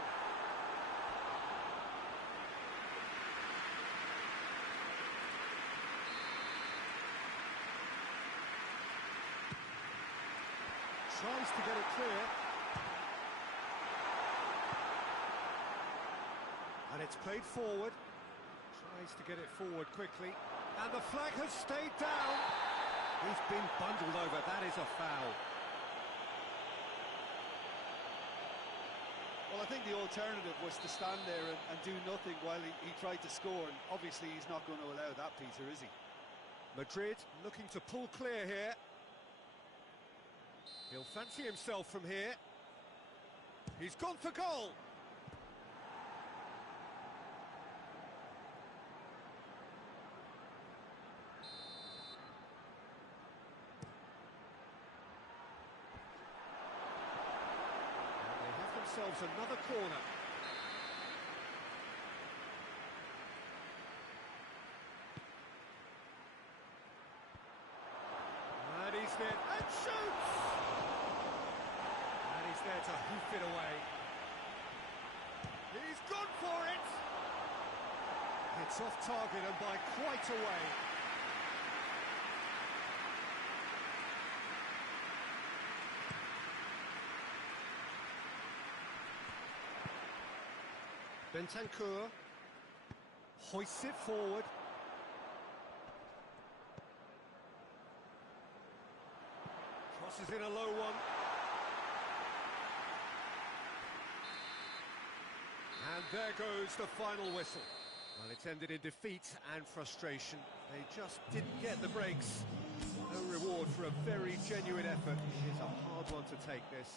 Tries to get it clear. And it's played forward. Tries to get it forward quickly. And the flag has stayed down. He's been bundled over. That is a foul. Well, I think the alternative was to stand there and do nothing while he tried to score, and obviously he's not going to allow that, Peter, is he? Madrid looking to pull clear here. He'll fancy himself from here. He's gone for goal. Themselves another corner. And he's there and shoots! And he's there to hoof it away. He's gone for it! It's off target and by quite a way. Bentancur hoists it forward. Crosses in a low one. And there goes the final whistle. Well, it's ended in defeat and frustration. They just didn't get the breaks. No reward for a very genuine effort. It's a hard one to take, this.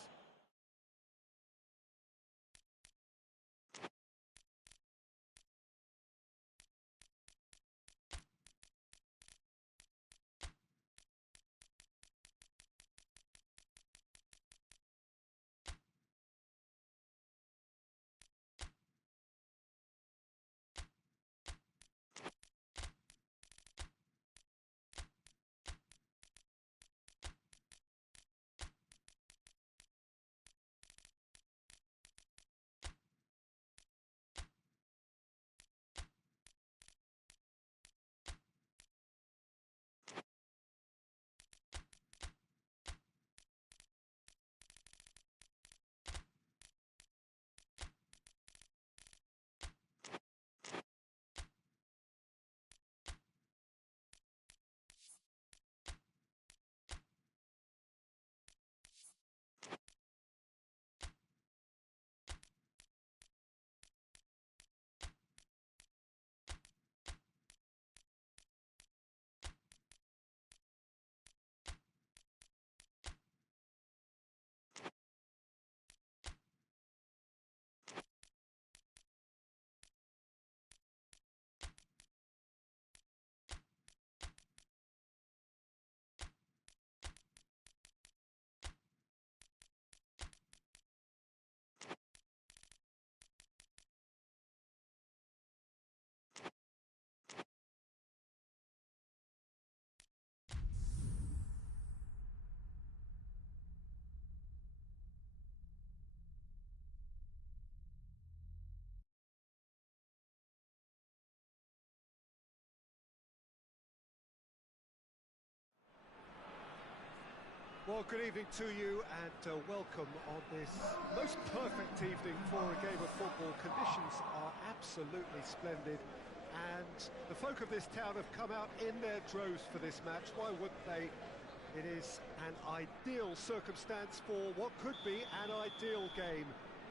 Well, good evening to you and welcome on this most perfect evening for a game of football. Conditions are absolutely splendid and the folk of this town have come out in their droves for this match. Why wouldn't they? It is an ideal circumstance for what could be an ideal game.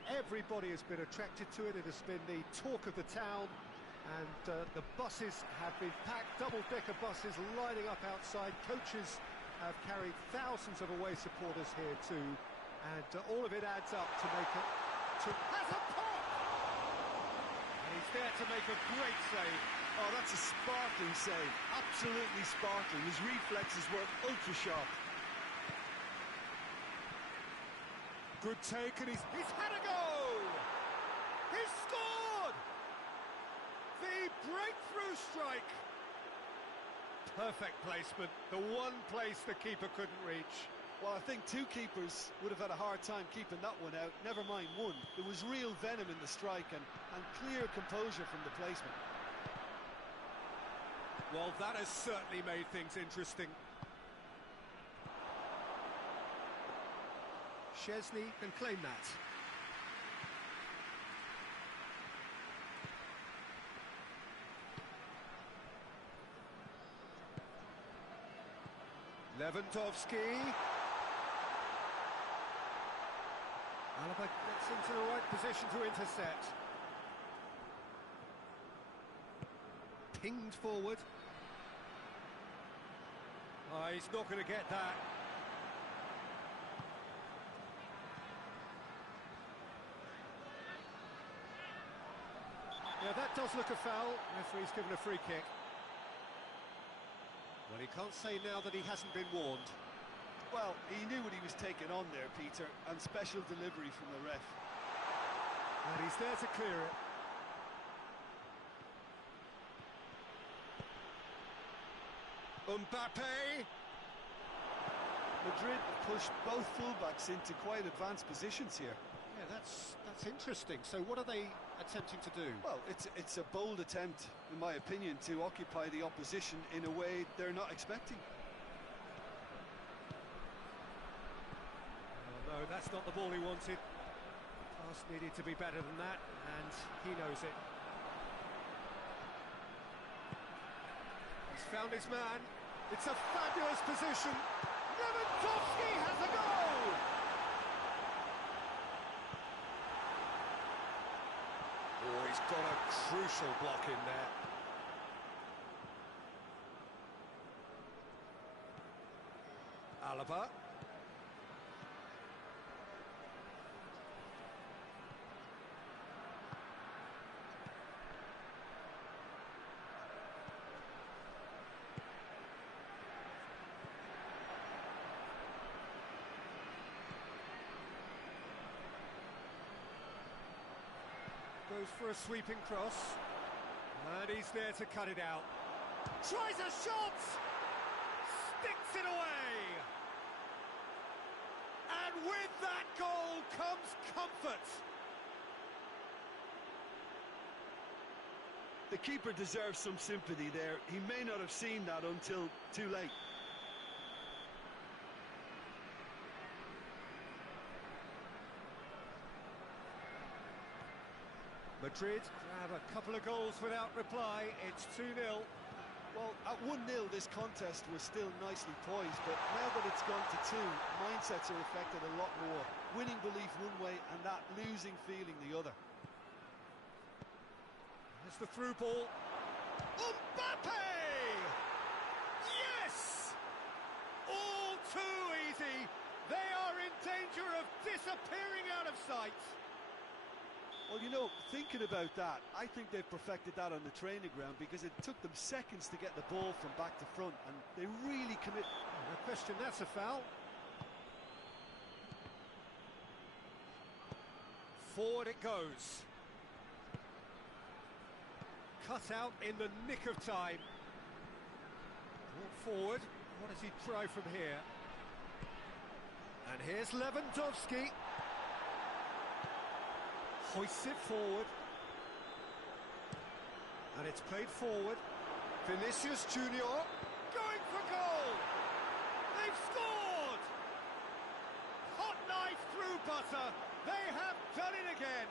Everybody has been attracted to it. It has been the talk of the town, and the buses have been packed, double-decker buses lining up outside. Coaches have carried thousands of away supporters here too, and all of it adds up to make it... Has a pop! And he's there to make a great save. Oh, that's a sparkling save. Absolutely sparkling. His reflexes were ultra-sharp. Good take, and he's had a go! He's scored! The breakthrough strike! Perfect placement, the one place the keeper couldn't reach. Well, I think two keepers would have had a hard time keeping that one out, never mind one. There was real venom in the strike and clear composure from the placement. Well, that has certainly made things interesting. Szczesny can claim that. Lewandowski. Alaba gets into the right position to intercept. Pinged forward. Oh, he's not going to get that. Yeah, that does look a foul. Referee's given a free kick. Well, he can't say now that he hasn't been warned. Well, he knew what he was taking on there, Peter, and special delivery from the ref. And he's there to clear it. Mbappe! Madrid have pushed both fullbacks into quite advanced positions here. Yeah, that's interesting. So what are they attempting to do? Well, it's a bold attempt, in my opinion, to occupy the opposition in a way they're not expecting. Oh, no, that's not the ball he wanted. Pass needed to be better than that, and he knows it. He's found his man. It's a fabulous position. Lewandowski has a goal! Oh, he's got a crucial block in there. Alaba. Goes for a sweeping cross, and he's there to cut it out. Tries a shot! Sticks it away! And with that goal comes comfort! The keeper deserves some sympathy there. He may not have seen that until too late. Madrid grab a couple of goals without reply. It's 2-0. Well, at 1-0 this contest was still nicely poised, but now that it's gone to 2, mindsets are affected a lot more. Winning belief one way and that losing feeling the other. There's the through ball. Mbappe! Yes! All too easy. They are in danger of disappearing out of sight. Well, you know, thinking about that, I think they've perfected that on the training ground because it took them seconds to get the ball from back to front, and they really commit... No question, that's a foul. Forward it goes. Cut out in the nick of time. Brought forward. What does he try from here? And here's Lewandowski. Hoists it forward. And it's played forward. Vinicius Junior going for goal. They've scored! through butter. They have done it again.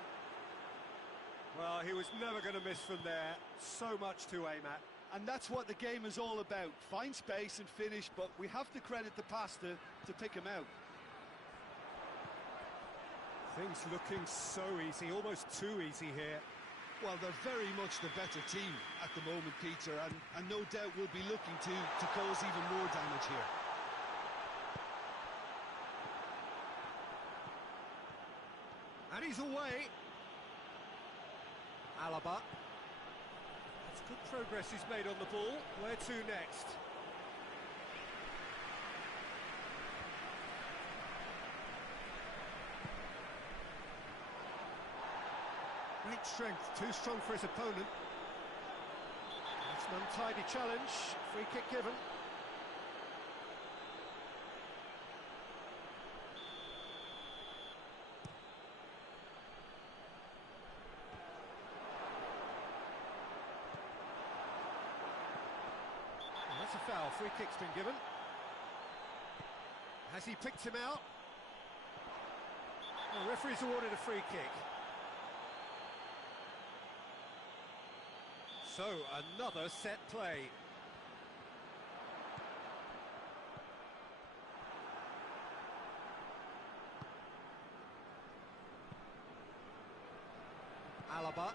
Well, he was never going to miss from there. So much to aim at. And that's what the game is all about. Find space and finish, but we have to credit the pasta to pick him out. Things looking so easy, almost too easy here. Well, they're very much the better team at the moment, Peter, and no doubt will be looking to cause even more damage here. And he's away. Alaba. That's good progress he's made on the ball. Where to next? Great strength, too strong for his opponent. It's an untidy challenge, free kick given. Well, that's a foul, free kick's been given. Has he picked him out? The referee's awarded a free kick. So, another set play. Alaba.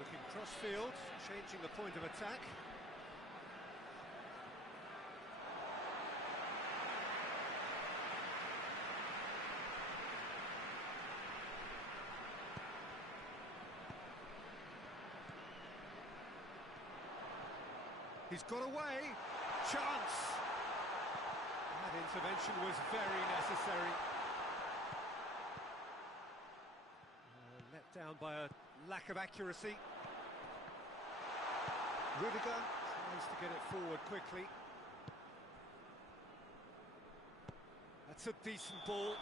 Looking cross-field, changing the point of attack. He's got away. Chance. That intervention was very necessary. Let down by a lack of accuracy. Rudiger tries to get it forward quickly. That's a decent ball.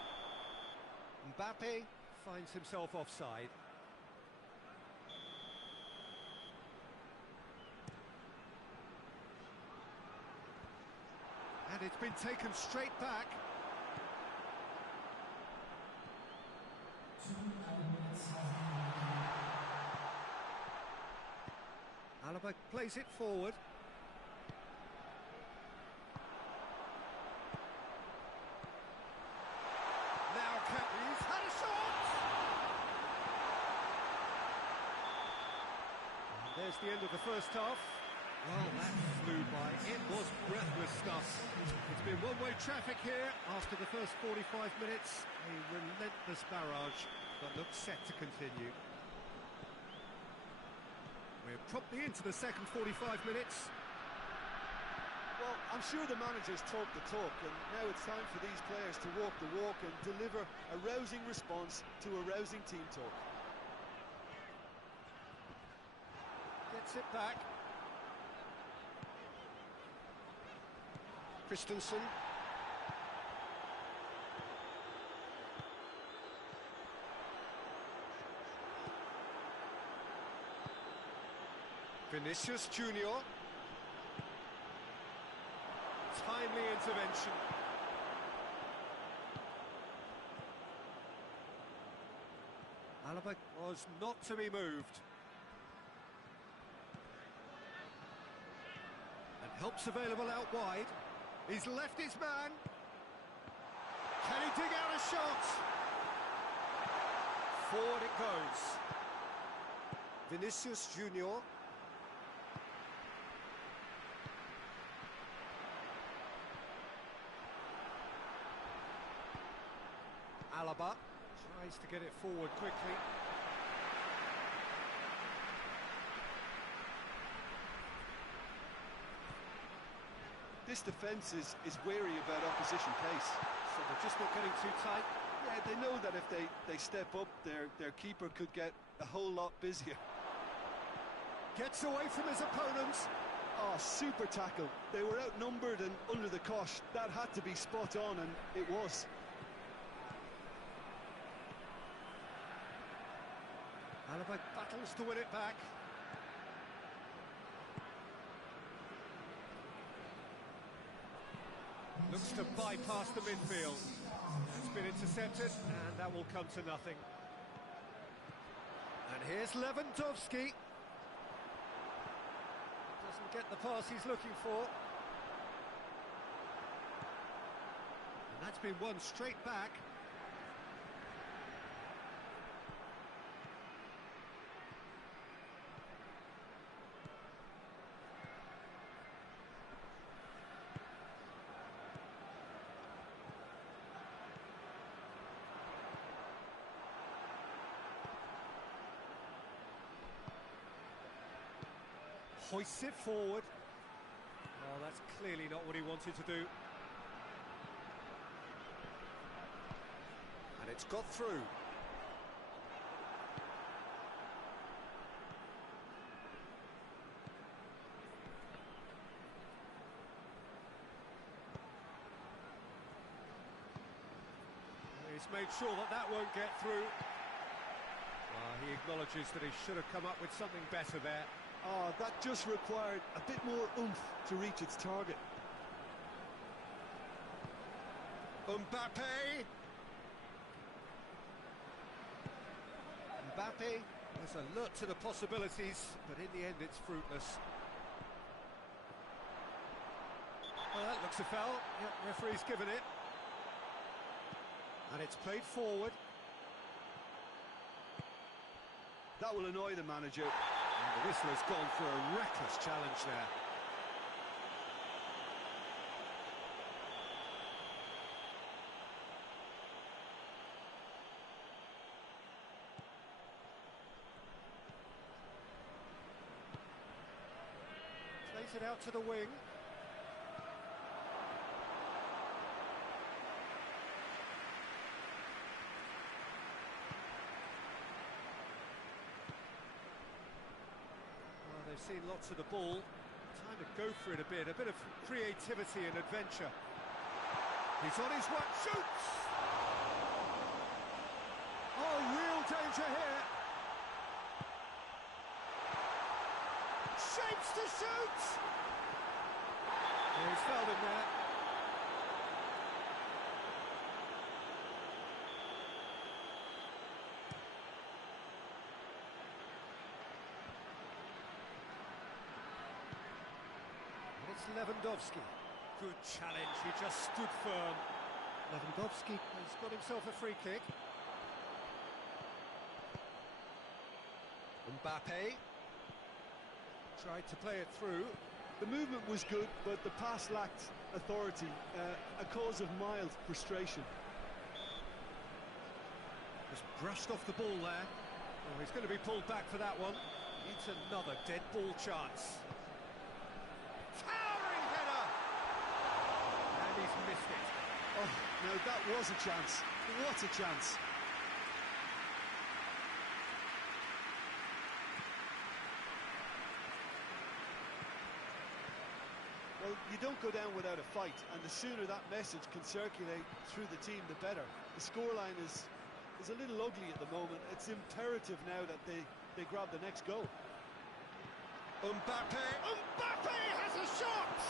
Mbappe finds himself offside. And it's been taken straight back. Alaba plays it forward. Now he's had a shot! And there's the end of the first half. Well, that flew by. It was breathless stuff. It's been one-way traffic here after the first 45 minutes. A relentless barrage that looks set to continue. We're promptly into the second 45 minutes. Well, I'm sure the manager's talked the talk, and now it's time for these players to walk the walk and deliver a rousing response to a rousing team talk. Gets it back. Christensen. Vinicius Junior. Timely intervention. Alaba was not to be moved. And help's available out wide. He's left his man. Can he dig out a shot? Forward it goes. Vinicius Junior. Alaba tries to get it forward quickly. This defence is wary about opposition pace. So they're just not getting too tight. Yeah, they know that if they step up, their keeper could get a whole lot busier. Gets away from his opponents. Oh, super tackle. They were outnumbered and under the cosh. That had to be spot on, and it was. Alaba battles to win it back. Looks to bypass the midfield. It's been intercepted, and that will come to nothing. And here's Lewandowski. Doesn't get the pass he's looking for. And that's been won straight back. Hoists it forward. Oh, that's clearly not what he wanted to do. And it's got through. He's made sure that that won't get through. He acknowledges that he should have come up with something better there. Oh, that just required a bit more oomph to reach its target. Mbappe! Mbappe is alert to the possibilities, but in the end it's fruitless. Well, that looks a foul. Yep, referee's given it. And it's played forward. That will annoy the manager. And the whistler's gone for a reckless challenge there. Plays it out to the wing. They've seen lots of the ball. Time to go for it a bit of creativity and adventure. He's on his way, shoots! Oh, real danger here. Shapes to shoot! Oh, he's fouled him there. Lewandowski. Good challenge, he just stood firm. Lewandowski has got himself a free kick. Mbappe tried to play it through. The movement was good, but the pass lacked authority, a cause of mild frustration. Just brushed off the ball there. Oh, he's going to be pulled back for that one. It's another dead ball chance. He's missed it. Oh, no, that was a chance. What a chance. Well, you don't go down without a fight, and the sooner that message can circulate through the team, the better. The scoreline is a little ugly at the moment. It's imperative now that they grab the next goal. Mbappe has a shot!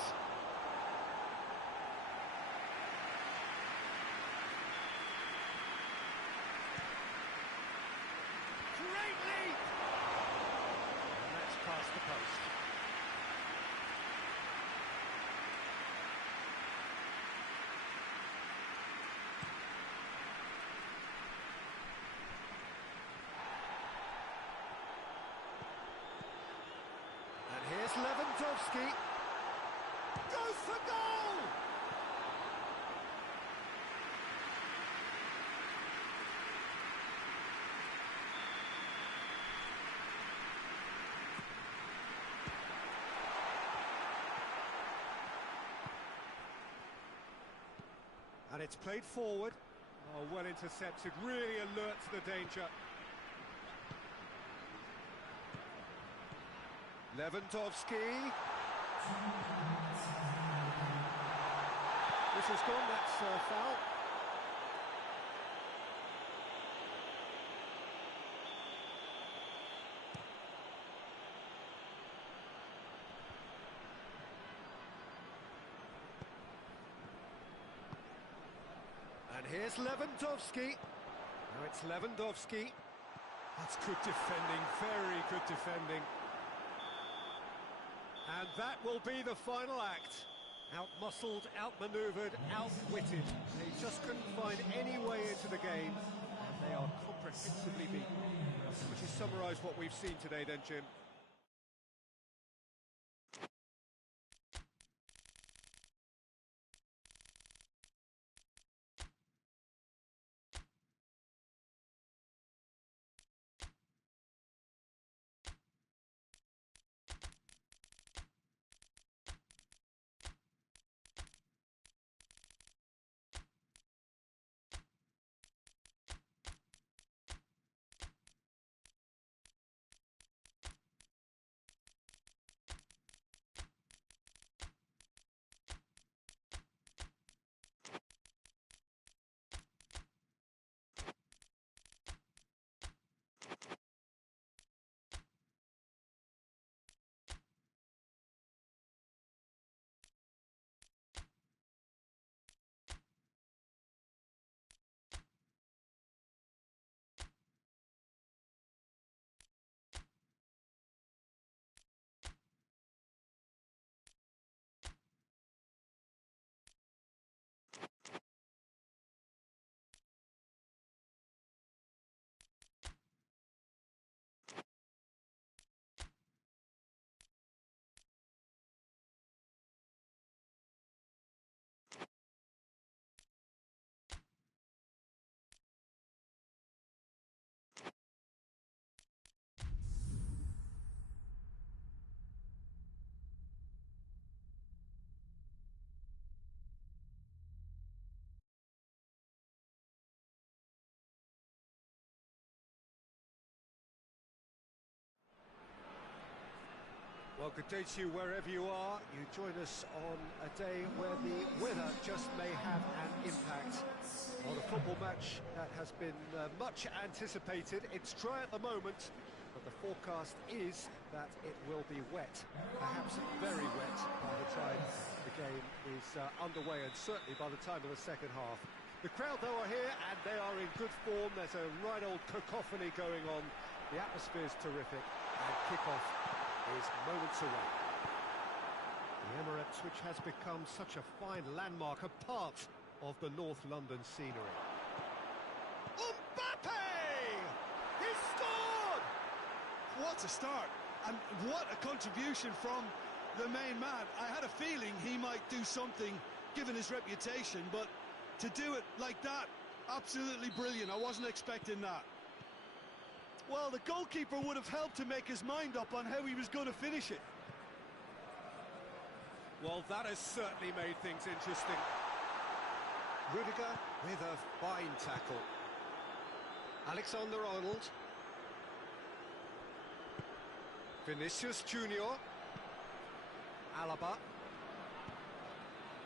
And that's past the post. And here's Lewandowski. Goes for goal! And it's played forward. Oh, well intercepted, really alert to the danger. Lewandowski. This has gone, that's a foul. And here's Lewandowski. Now it's Lewandowski. That's good defending, very good defending. And that will be the final act. Out-muscled, out-manoeuvred, outwitted. They just couldn't find any way into the game. And they are comprehensively beaten. Would you summarise what we've seen today then, Jim? Well, good day to you wherever you are. You join us on a day where the weather just may have an impact on a football match that has been much anticipated. It's dry at the moment, but the forecast is that it will be wet, perhaps very wet by the time the game is underway, and certainly by the time of the second half. The crowd, though, are here, and they are in good form. There's a right old cacophony going on. The atmosphere's terrific, and kick-off is moments away. The Emirates, which has become such a fine landmark, a part of the North London scenery. Mbappe! He scored! What a start, and what a contribution from the main man. I had a feeling he might do something, given his reputation, but to do it like that, absolutely brilliant. I wasn't expecting that. Well, the goalkeeper would have helped to make his mind up on how he was going to finish it. Well, that has certainly made things interesting. Rudiger with a fine tackle. Alexander-Arnold. Vinicius Junior. Alaba.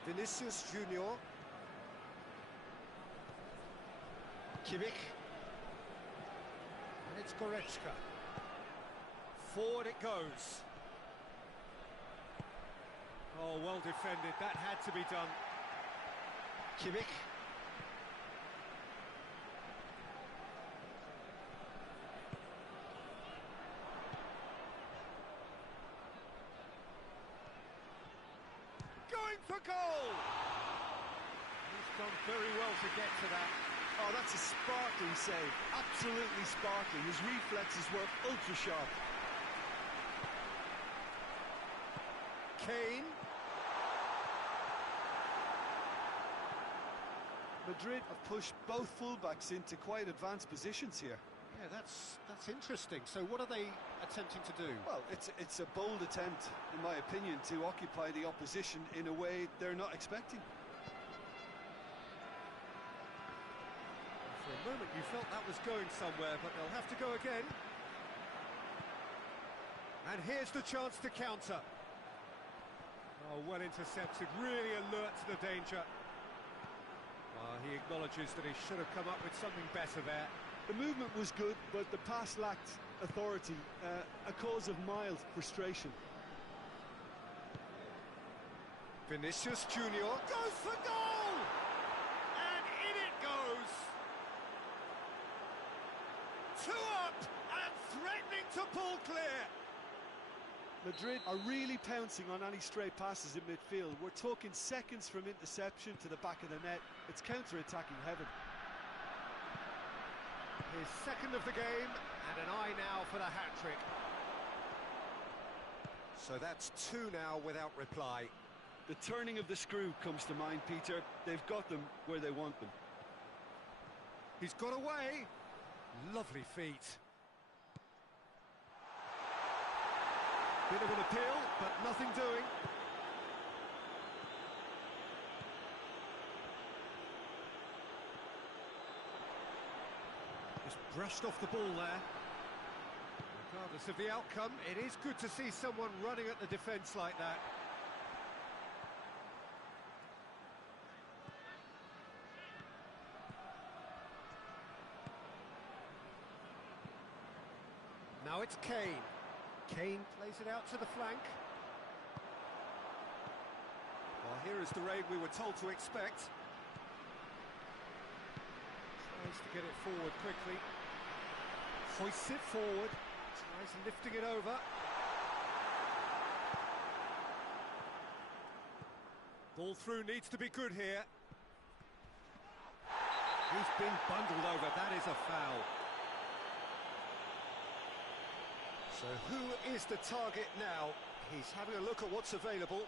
Vinicius Junior. Kimmich. And it's Goretzka. Forward it goes. Oh, well defended. That had to be done. Kimmich. Going for goal! He's done very well to get to that. Oh, that's a sparkling save. Absolutely sparkling. His reflexes were ultra-sharp. Kane. Madrid have pushed both fullbacks into quite advanced positions here. Yeah, that's interesting. So what are they attempting to do? Well, it's a bold attempt, in my opinion, to occupy the opposition in a way they're not expecting. For a moment you felt that was going somewhere, but they'll have to go again. And here's the chance to counter. Oh, well intercepted, really alert to the danger. He acknowledges that he should have come up with something better there. The movement was good, but the pass lacked authority, a cause of mild frustration. Vinicius Junior goes for goal! And in it goes! Two up and threatening to pull clear. Madrid are really pouncing on any stray passes in midfield. We're talking seconds from interception to the back of the net. It's counter-attacking heaven. His second of the game, and an eye now for the hat-trick. So that's two now without reply. The turning of the screw comes to mind, Peter. They've got them where they want them. He's got away. Lovely feet. Bit of an appeal, but nothing doing. Just brushed off the ball there. Regardless of the outcome, it is good to see someone running at the defence like that. Now it's Kane. Kane plays it out to the flank. Well, here is the raid we were told to expect. Tries to get it forward quickly. Hoists it forward. Tries lifting it over. Ball through needs to be good here. He's been bundled over. That is a foul. So who is the target now? He's having a look at what's available.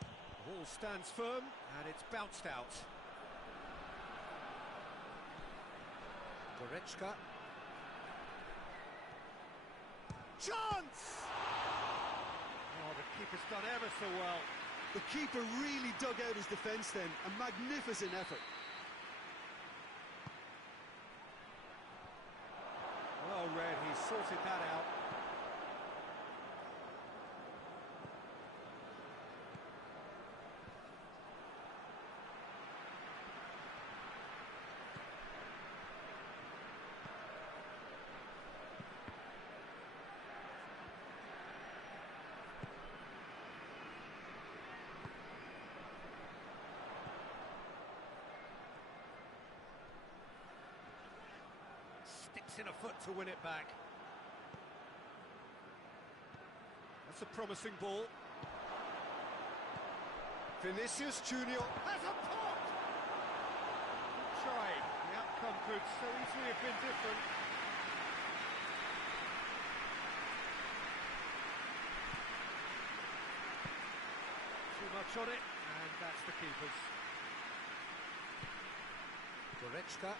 The ball stands firm and it's bounced out. Goretzka. Chance! Oh, the keeper's done ever so well. The keeper really dug out his defence then. A magnificent effort. Well read, he sorted that out. Sticks in a foot to win it back. That's a promising ball. Vinicius Junior has a pop! Good try. The outcome could so easily have been different. Too much on it, and that's the keeper's. Goretzka.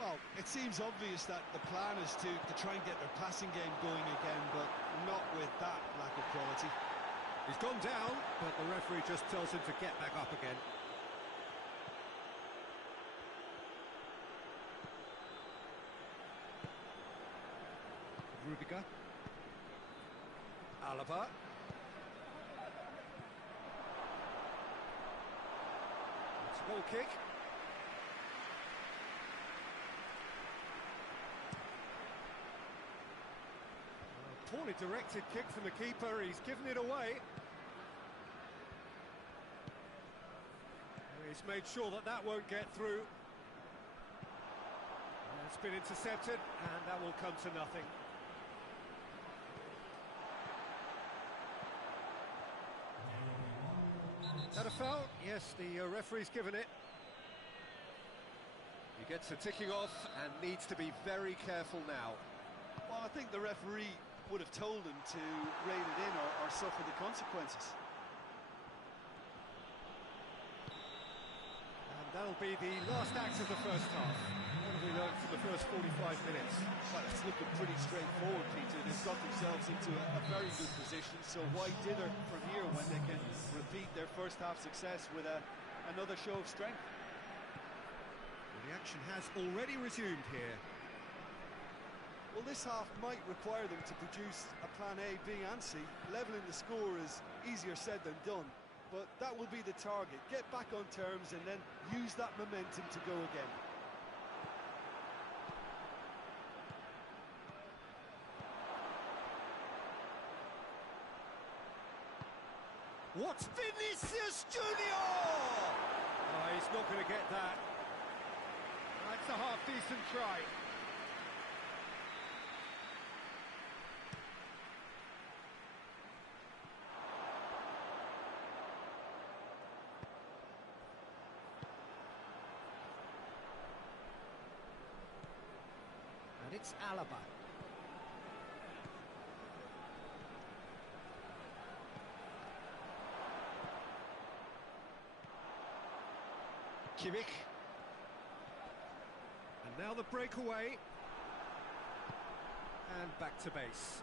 Well, it seems obvious that the plan is to try and get their passing game going again, but not with that lack of quality. He's gone down, but the referee just tells him to get back up again. Rudiger. Alaba. It's a goal kick. Poorly directed kick from the keeper, he's given it away. He's made sure that that won't get through. It's been intercepted, and that will come to nothing. Is that a foul? Yes, the referee's given it. He gets a ticking off and needs to be very careful now. Well, I think the referee would have told him to rein it in or suffer the consequences. And that'll be the last act of the first half. What have we learned from the first 45 minutes? Well, it's looking pretty straightforward, Peter. They've got themselves into a very good position, so why dither from here when they can repeat their first half success with another show of strength? Well, the action has already resumed here. Well, this half might require them to produce a plan A, B and C. Levelling the score is easier said than done, but that will be the target. Get back on terms and then use that momentum to go again. What's Vinicius Junior? Oh, he's not going to get that. That's a half-decent try. It's Alaba. Kimmich. And now the breakaway. And back to base.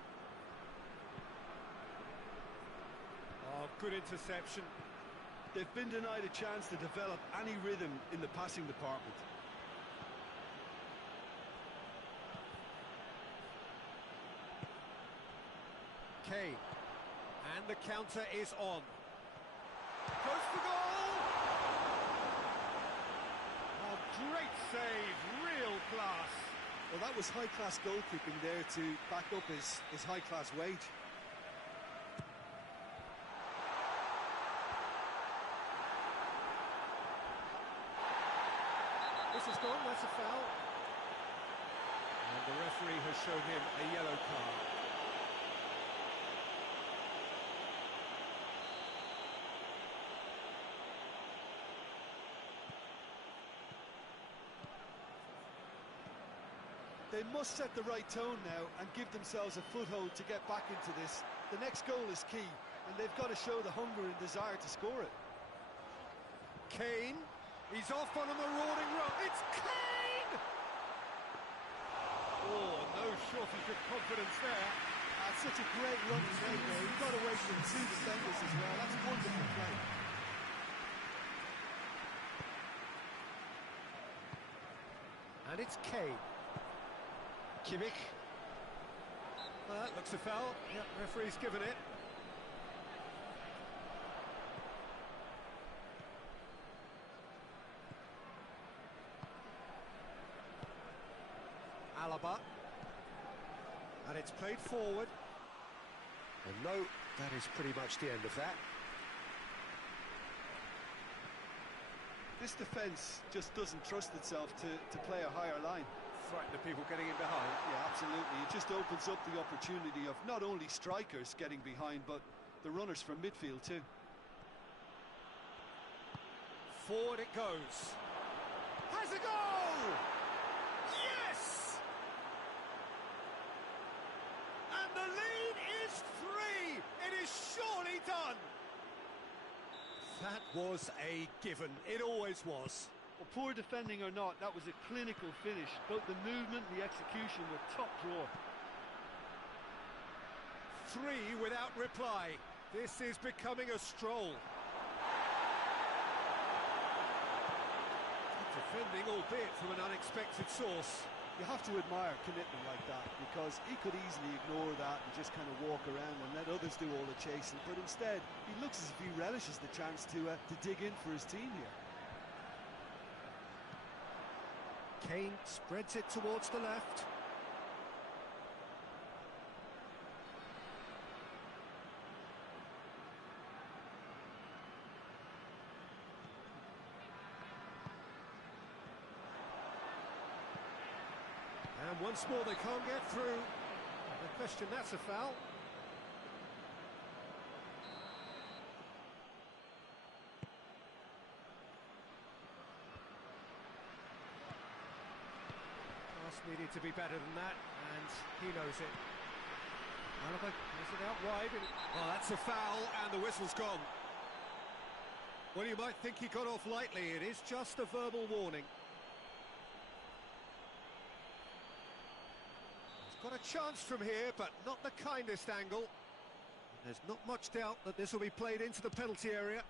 Oh, good interception. They've been denied a chance to develop any rhythm in the passing department. Kane. And the counter is on. Goes for goal! Oh, great save, real class. Well, that was high-class goalkeeping there to back up his high-class wage. This has gone, that's a foul. And the referee has shown him a yellow card. They must set the right tone now and give themselves a foothold to get back into this. The next goal is key, and they've got to show the hunger and desire to score it. Kane, he's off on a marauding run. It's Kane! Oh, no shortage of confidence there. That's such a great run he's made there. He got away from two defenders as well. That's wonderful play. And it's Kane. Kimmich. That looks a foul. Yep, referee's given it. Alaba. And it's played forward. And no, that is pretty much the end of that. This defence just doesn't trust itself to play a higher line. Frighten the people getting in behind. Yeah, absolutely. It just opens up the opportunity of not only strikers getting behind, but the runners from midfield too. Forward it goes. Has a goal! Yes! And the lead is 3! It is surely done! That was a given. It always was. Well, poor defending or not, that was a clinical finish. Both the movement and the execution were top drawer. 3 without reply. This is becoming a stroll. Defending, albeit from an unexpected source. You have to admire commitment like that, because he could easily ignore that and just kind of walk around and let others do all the chasing. But instead, he looks as if he relishes the chance to dig in for his team here. Kane spreads it towards the left. And once more they can't get through. No question, that's a foul. Needed to be better than that, and he knows it. Alaba plays it out wide, and oh, that's a foul, and the whistle's gone. Well, you might think he got off lightly. It is just a verbal warning. He's got a chance from here, but not the kindest angle. There's not much doubt that this will be played into the penalty area.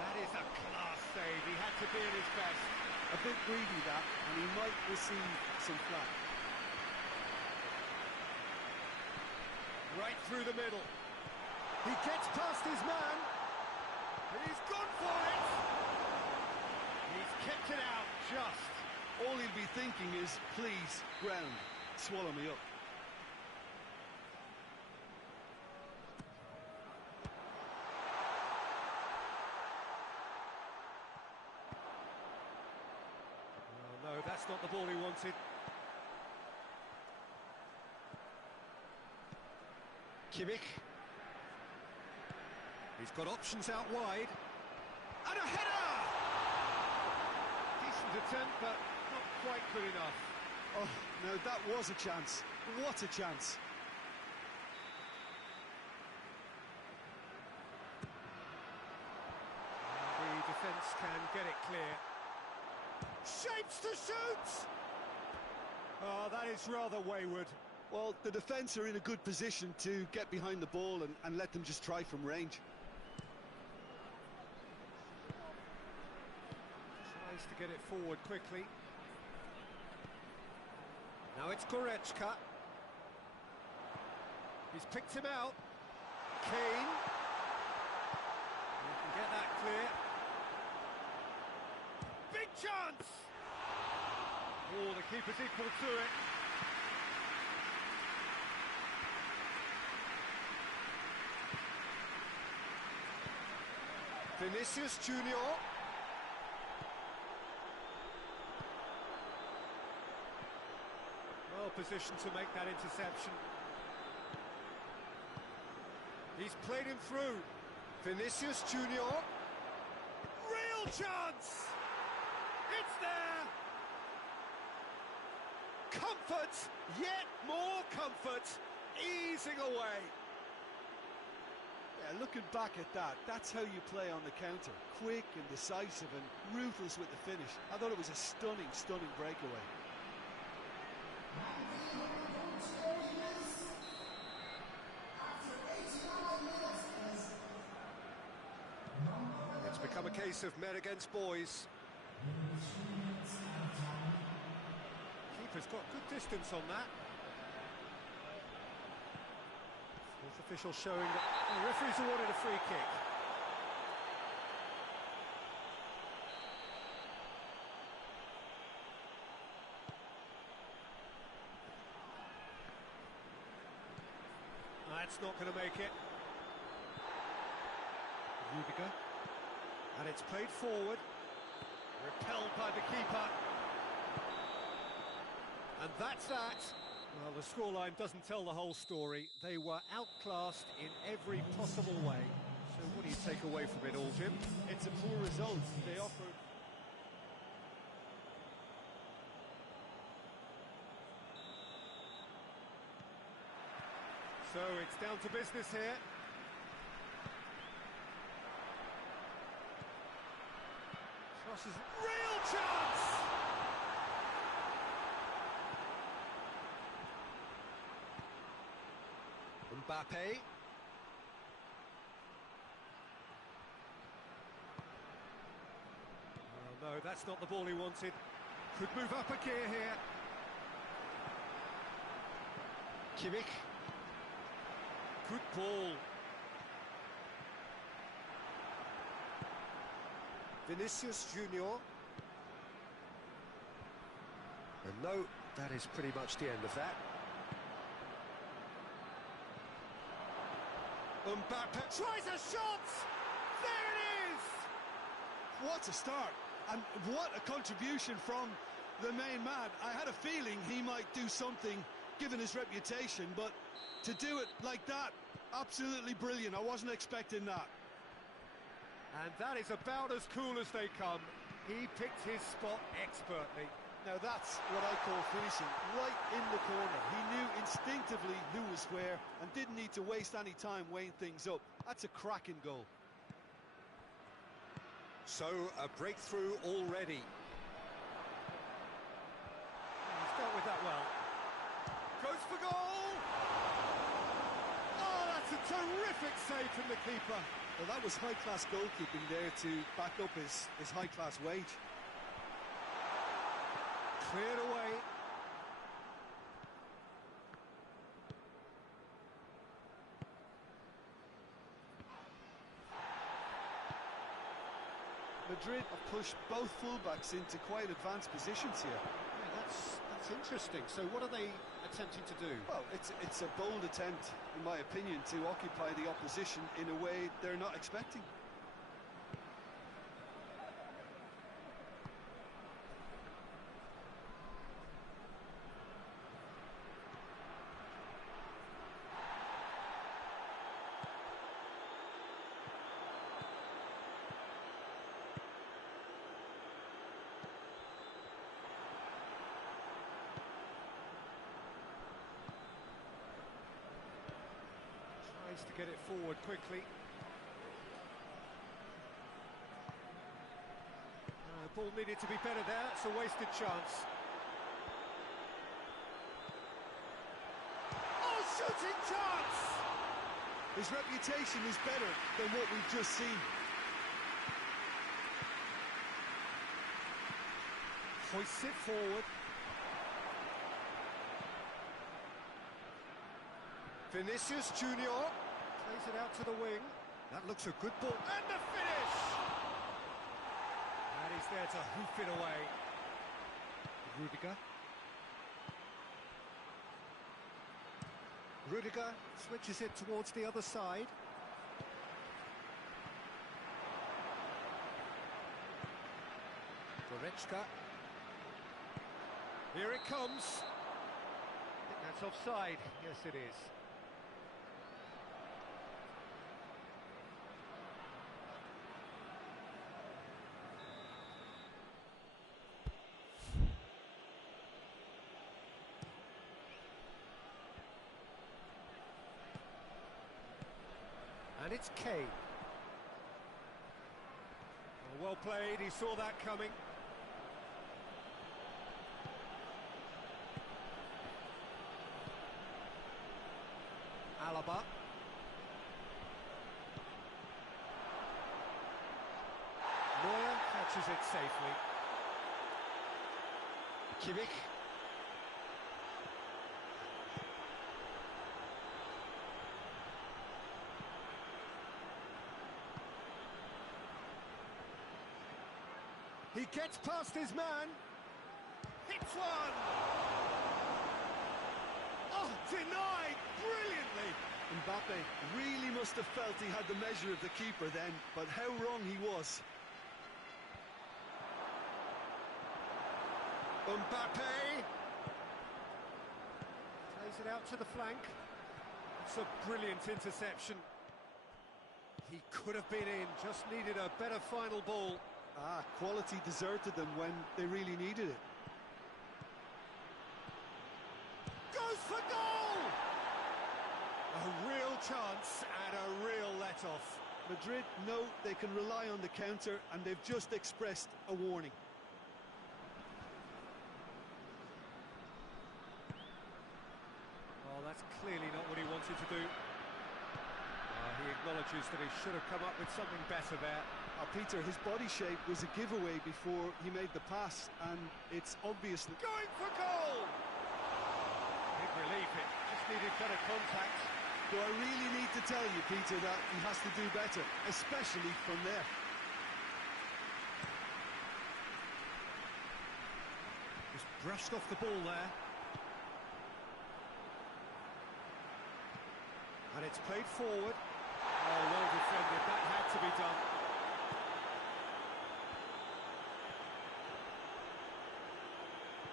That is a class save. He had to be at his best. A bit greedy that, and he might receive some flack. Right through the middle. He gets past his man. He's gone for it. He's kept it out just. All he'll be thinking is, please, ground, swallow me up. No, that's not the ball he wanted. Kimmich. He's got options out wide. And a header! Decent attempt, but not quite good enough. Oh, no, that was a chance. What a chance. The defence can get it clear. Shapes to shoot! Oh, that is rather wayward. Well, the defence are in a good position to get behind the ball and let them just try from range. Tries to get it forward quickly. Now it's Goretzka. He's picked him out. Kane. He can get that clear. Big chance! Oh, the keeper's equal to it. Vinicius Junior. Well positioned to make that interception. He's played him through. Vinicius Junior. Real chance! It's there! Comfort! Yet more comfort! Easing away. Yeah, looking back at that, that's how you play on the counter. Quick and decisive and ruthless with the finish. I thought it was a stunning, stunning breakaway. It's become a case of men against boys. Keeper's got good distance on that. Fourth official showing that the referee's awarded a free kick. That's not going to make it. Rudiger. And it's played forward. Repelled by the keeper. And that's that. Well, the scoreline doesn't tell the whole story. They were outclassed in every possible way. So what do you take away from it all, Jim? It's a poor result. They offered... So it's down to business here. Crosses, real chance! Mbappe. Oh no, that's not the ball he wanted. Could move up a gear here. Kimmich. Good ball. Vinicius Junior. And no, that is pretty much the end of that. Mbappe tries a shot! There it is! What a start, and what a contribution from the main man. I had a feeling he might do something, given his reputation, but to do it like that, absolutely brilliant. I wasn't expecting that. And that is about as cool as they come. He picked his spot expertly. Now that's what I call finishing, right in the corner. He knew instinctively who was where and didn't need to waste any time weighing things up. That's a cracking goal. So, a breakthrough already. He's dealt with that well. Goes for goal! Oh, that's a terrific save from the keeper. Well, that was high-class goalkeeping there to back up his high-class wage. Cleared away. Madrid have pushed both fullbacks into quite advanced positions here. Yeah, that's interesting. So what are they attempting to do? Well, it's a bold attempt, in my opinion, to occupy the opposition in a way they're not expecting. chance to get it forward quickly. Ball needed to be better there, it's a wasted chance. Oh, shooting chance! His reputation is better than what we've just seen. Hoists it forward. Vinicius Junior plays it out to the wing. That looks a good ball. And the finish! And he's there to hoof it away. Rudiger. Rudiger switches it towards the other side. Goretzka. Here it comes. I think that's offside. Yes, it is. And it's Kane. Well played, he saw that coming. Alaba. Neuer catches it safely. Kimmich. He gets past his man. Hits one! Oh, denied brilliantly! Mbappe really must have felt he had the measure of the keeper then, but how wrong he was. Mbappe! Plays it out to the flank. It's a brilliant interception. He could have been in, just needed a better final ball. Quality deserted them when they really needed it. Goes for goal! A real chance and a real let-off. Madrid know they can rely on the counter, and they've just expressed a warning. Well, that's clearly not what he wanted to do. He acknowledges that he should have come up with something better there. Peter, his body shape was a giveaway before he made the pass, and it's obvious that... Going for goal! Big relief, it just needed better contact. Do I really need to tell you, Peter, that he has to do better, especially from there? Just brushed off the ball there. And it's played forward. Oh, well defended, that had to be done.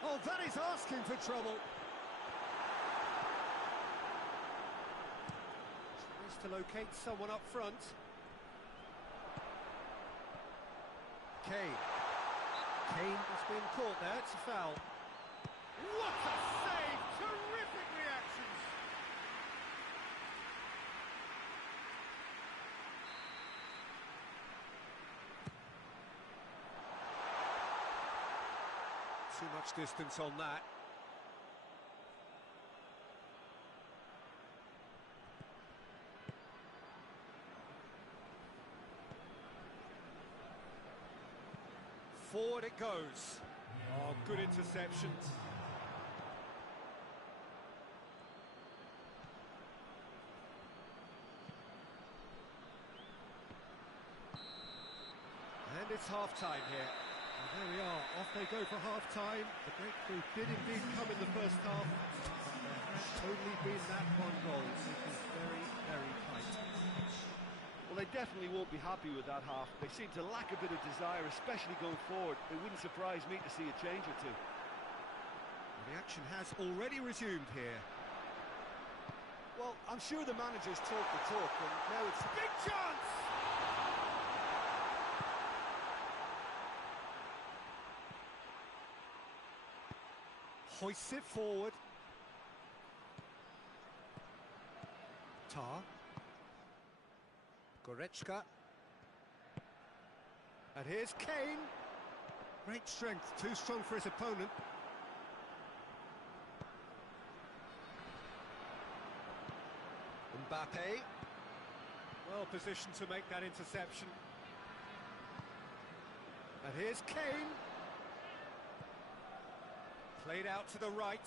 Oh, that is asking for trouble. Tries to locate someone up front. Kane. Kane has been caught there, it's a foul. What a save! Terrific reactions! Too much distance on that. Forward it goes. Oh, good interception. And it's half-time here. And there we are, off they go for half-time. The breakthrough did indeed come in the first half. There's only been that one goal, which is very, very tight. Well, they definitely won't be happy with that half. They seem to lack a bit of desire, especially going forward. It wouldn't surprise me to see a change or two. Well, the action has already resumed here. Well, I'm sure the managers talk the talk, and now it's... Big chance! Hoists it forward. Tar. Goretzka. And here's Kane. Great strength, too strong for his opponent. Mbappe. Well positioned to make that interception. And here's Kane. Played out to the right.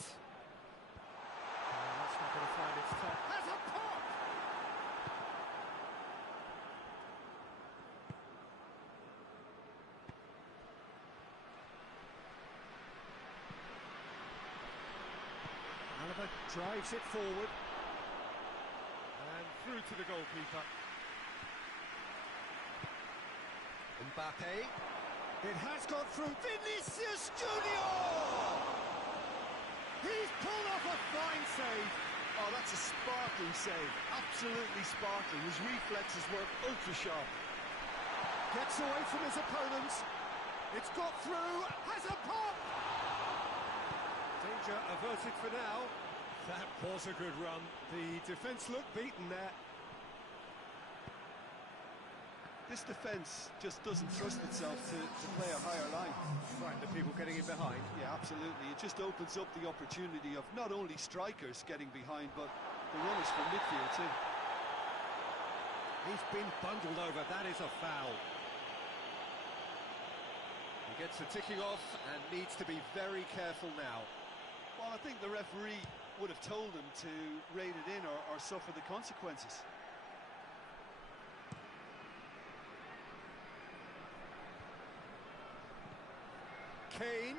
Oh, that's not going to find its top. Has a pop! Alaba drives it forward. And through to the goalkeeper. Mbappe. It has gone through. Vinicius Junior! He's pulled off a fine save. Oh, that's a sparkling save. Absolutely sparkling. His reflexes were ultra sharp. Gets away from his opponents. It's got through. Has a pop! Danger averted for now. That was a good run. The defence looked beaten there. This defence just doesn't trust itself to play a higher line. Frighten the people getting in behind. Yeah, absolutely. It just opens up the opportunity of not only strikers getting behind, but the runners from midfield too. He's been bundled over. That is a foul. He gets the ticking off and needs to be very careful now. Well, I think the referee would have told him to rate it in or suffer the consequences. Kane.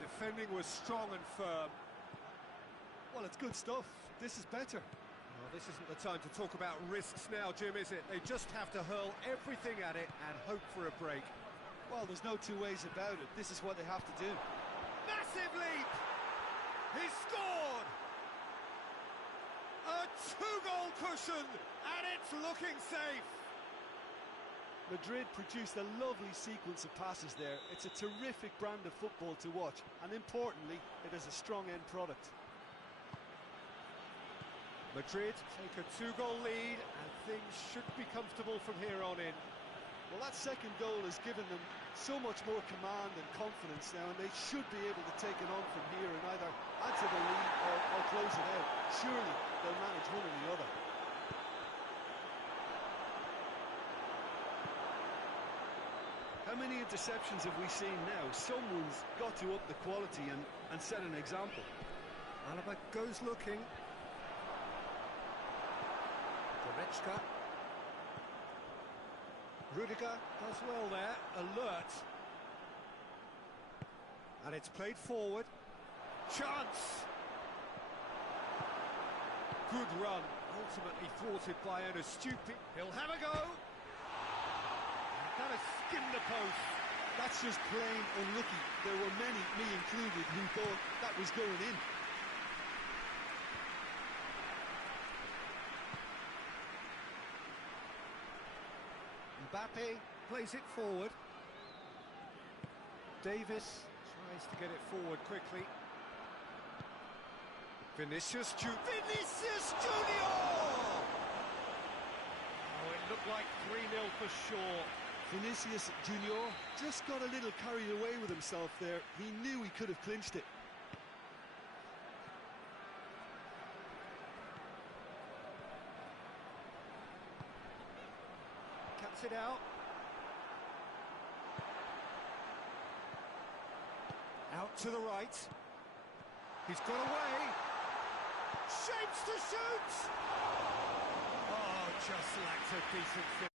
Defending was strong and firm. Well, it's good stuff. This is better. Well, this isn't the time to talk about risks now, Jim, is it? They just have to hurl everything at it and hope for a break. Well, there's no two ways about it. This is what they have to do. Massive leap! He's scored! A two-goal cushion, and it's looking safe. Madrid produced a lovely sequence of passes there. It's a terrific brand of football to watch, and importantly, it is a strong end product. Madrid take a two-goal lead, and things should be comfortable from here on in. Well, that second goal has given them so much more command and confidence now, and they should be able to take it on from here and either add to the lead or close it out. Surely they'll manage one or the other. How many interceptions have we seen now? Someone's got to up the quality and set an example. Alaba goes looking. Goretzka. Rudiger does well there, alert. And it's played forward. Chance! Good run, ultimately thwarted by an astute... He'll have a go! That has skimmed the post. That's just plain unlucky. There were many, me included, who thought that was going in. Mbappe plays it forward. Davis tries to get it forward quickly. Vinicius Junior! Oh, it looked like 3-0 for sure. Vinicius Junior just got a little carried away with himself there. He knew he could have clinched it. Cuts it out. Out to the right. He's got away. Shapes to shoot! Oh, just lacked a decent finish.